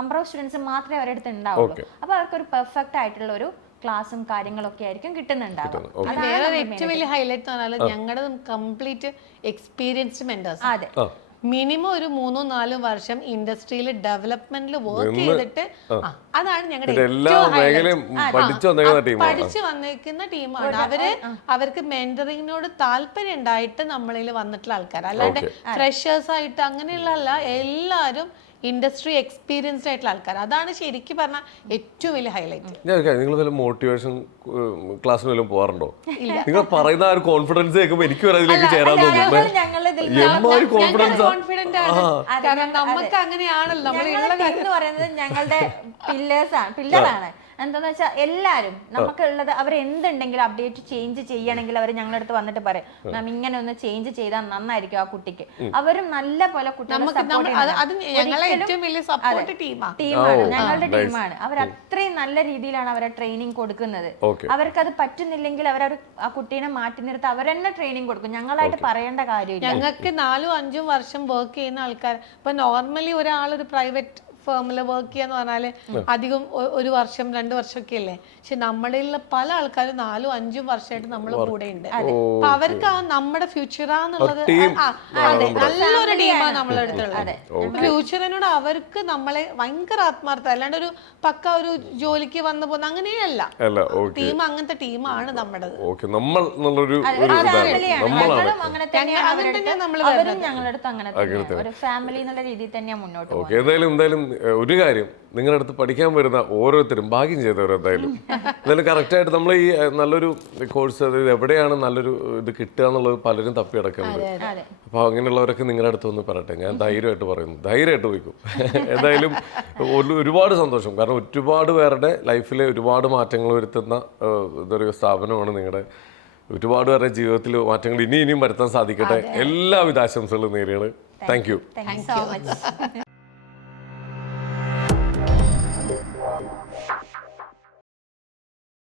നമ്പർ ഓഫ് സ്റ്റുഡൻസ് മാത്രമേ അവരുടെ ഉണ്ടാവുള്ളൂ. അപ്പൊ അവർക്കൊരു പെർഫെക്റ്റ് ആയിട്ടുള്ള ഒരു ക്ലാസും കാര്യങ്ങളൊക്കെ ആയിരിക്കും കിട്ടുന്നുണ്ടാവും. വേറെ ഏറ്റവും വലിയ ഹൈലൈറ്റ് എന്ന് പറഞ്ഞാൽ ഞങ്ങളുടെ കംപ്ലീറ്റ് എക്സ്പീരിയൻസ്ഡ് മെന്റേഴ്സ്. അതെ, മിനിമം ഒരു 3-4 വർഷം ഇൻഡസ്ട്രിയിൽ ഡെവലപ്മെന്റിൽ വർക്ക് ചെയ്തിട്ട് അതാണ് ഞങ്ങളുടെ പഠിച്ചു വന്നിരിക്കുന്ന ടീമാണ്. അവർക്ക് മെന്ററിങ്ങിനോട് താല്പര്യം ഉണ്ടായിട്ട് നമ്മളിൽ വന്നിട്ടുള്ള ആൾക്കാർ, അല്ലാണ്ട് ഫ്രഷേഴ്സ് ആയിട്ട് അങ്ങനെയുള്ള എല്ലാവരും ഇൻഡസ്ട്രി എക്സ്പീരിയൻസ്ഡ് ആയിട്ടുള്ള ആൾക്കാർ. അതാണ് ശരിക്കും പറഞ്ഞാൽ ഏറ്റവും വലിയ ഹൈലൈറ്റ്. നിങ്ങൾ വല്ല മോട്ടിവേഷൻ ക്ലാസ്സിന് വല്ലതും പോകാറുണ്ടോ? നിങ്ങൾ പറയുന്ന ആ ഒരു കോൺഫിഡൻസ് കേൾക്കുമ്പോൾ എനിക്ക് അതിലേക്ക് ചേരാൻ തോന്നുന്നു. കോൺഫിഡന്റ് ആണ്, കാരണം നമുക്ക് അങ്ങനെയാണല്ലോ നമ്മൾ പറയുന്നത് ഞങ്ങളുടെ പില്ലറാണ്. എന്താന്ന് വെച്ചാൽ എല്ലാരും നമുക്കുള്ളത് അവരെന്തുണ്ടെങ്കിലും അപ്ഡേറ്റ് ചേഞ്ച് ചെയ്യണമെങ്കിൽ അവർ ഞങ്ങളുടെ അടുത്ത് വന്നിട്ട് പറയും, മാം ഇങ്ങനെ ഒന്ന് ചേഞ്ച് ചെയ്താൽ നന്നായിരിക്കും ആ കുട്ടിക്ക്. അവരും നല്ല പോലെ ടീമാണ്, ഞങ്ങളുടെ ടീമാണ്. അവർ അത്രയും നല്ല രീതിയിലാണ് അവരെ ട്രെയിനിങ് കൊടുക്കുന്നത്. അവർക്കത് പറ്റുന്നില്ലെങ്കിൽ അവർ ആ കുട്ടീനെ മാറ്റി നിർത്തി അവരെന്നെ ട്രെയിനിങ് കൊടുക്കും. ഞങ്ങളായിട്ട് പറയേണ്ട കാര്യമില്ല. ഞങ്ങൾക്ക് 4-5 വർഷം വർക്ക് ചെയ്യുന്ന ആൾക്കാർ, ഇപ്പൊ നോർമലി ഒരാളൊരു പ്രൈവറ്റ് ഫേമിൽ വർക്ക് ചെയ്യാന്ന് പറഞ്ഞാല് അധികം 1 വർഷം 2 വർഷമൊക്കെ അല്ലേ. പക്ഷെ നമ്മളിലുള്ള പല ആൾക്കാരും 4-5 വർഷമായിട്ട് നമ്മളെ കൂടെ ഉണ്ട്. അപ്പൊ അവർക്ക് ആ നമ്മുടെ ഫ്യൂച്ചറാന്നുള്ളത് അതെ നല്ലൊരു ടീമാണ് നമ്മളെ അടുത്തുള്ളത്. ഫ്യൂച്ചറിനോട് അവർക്ക് നമ്മളെ ഭയങ്കര ആത്മാർത്ഥ, അല്ലാണ്ട് ഒരു പക്ക ഒരു ജോലിക്ക് വന്നു പോകുന്ന അങ്ങനെയല്ല. ടീം അങ്ങനത്തെ ടീമാണ് നമ്മുടെ. ഒരു കാര്യം, നിങ്ങളുടെ അടുത്ത് പഠിക്കാൻ വരുന്ന ഓരോരുത്തരും ഭാഗ്യം ചെയ്തവരെന്തായാലും കറക്റ്റായിട്ട് നമ്മൾ ഈ നല്ലൊരു കോഴ്സ്, അതായത് എവിടെയാണ് നല്ലൊരു ഇത് കിട്ടുക എന്നുള്ളത് പലരും തപ്പി അടക്കുന്നുണ്ട്. അപ്പോൾ അങ്ങനെയുള്ളവരൊക്കെ നിങ്ങളുടെ അടുത്ത് ഒന്ന് പറയട്ടെ. ഞാൻ ധൈര്യമായിട്ട് പറയുന്നു, ധൈര്യമായിട്ട് പോയിക്കും. എന്തായാലും ഒരുപാട് സന്തോഷം, കാരണം ഒരുപാട് പേരുടെ ലൈഫിൽ ഒരുപാട് മാറ്റങ്ങൾ വരുത്തുന്ന ഇതൊരു സ്ഥാപനമാണ് നിങ്ങളുടെ. ഒരുപാട് പേരുടെ ജീവിതത്തിൽ മാറ്റങ്ങൾ ഇനിയും വരുത്താൻ സാധിക്കട്ടെ. എല്ലാവിധ ആശംസകളും നേരെയാണ്. Thank you.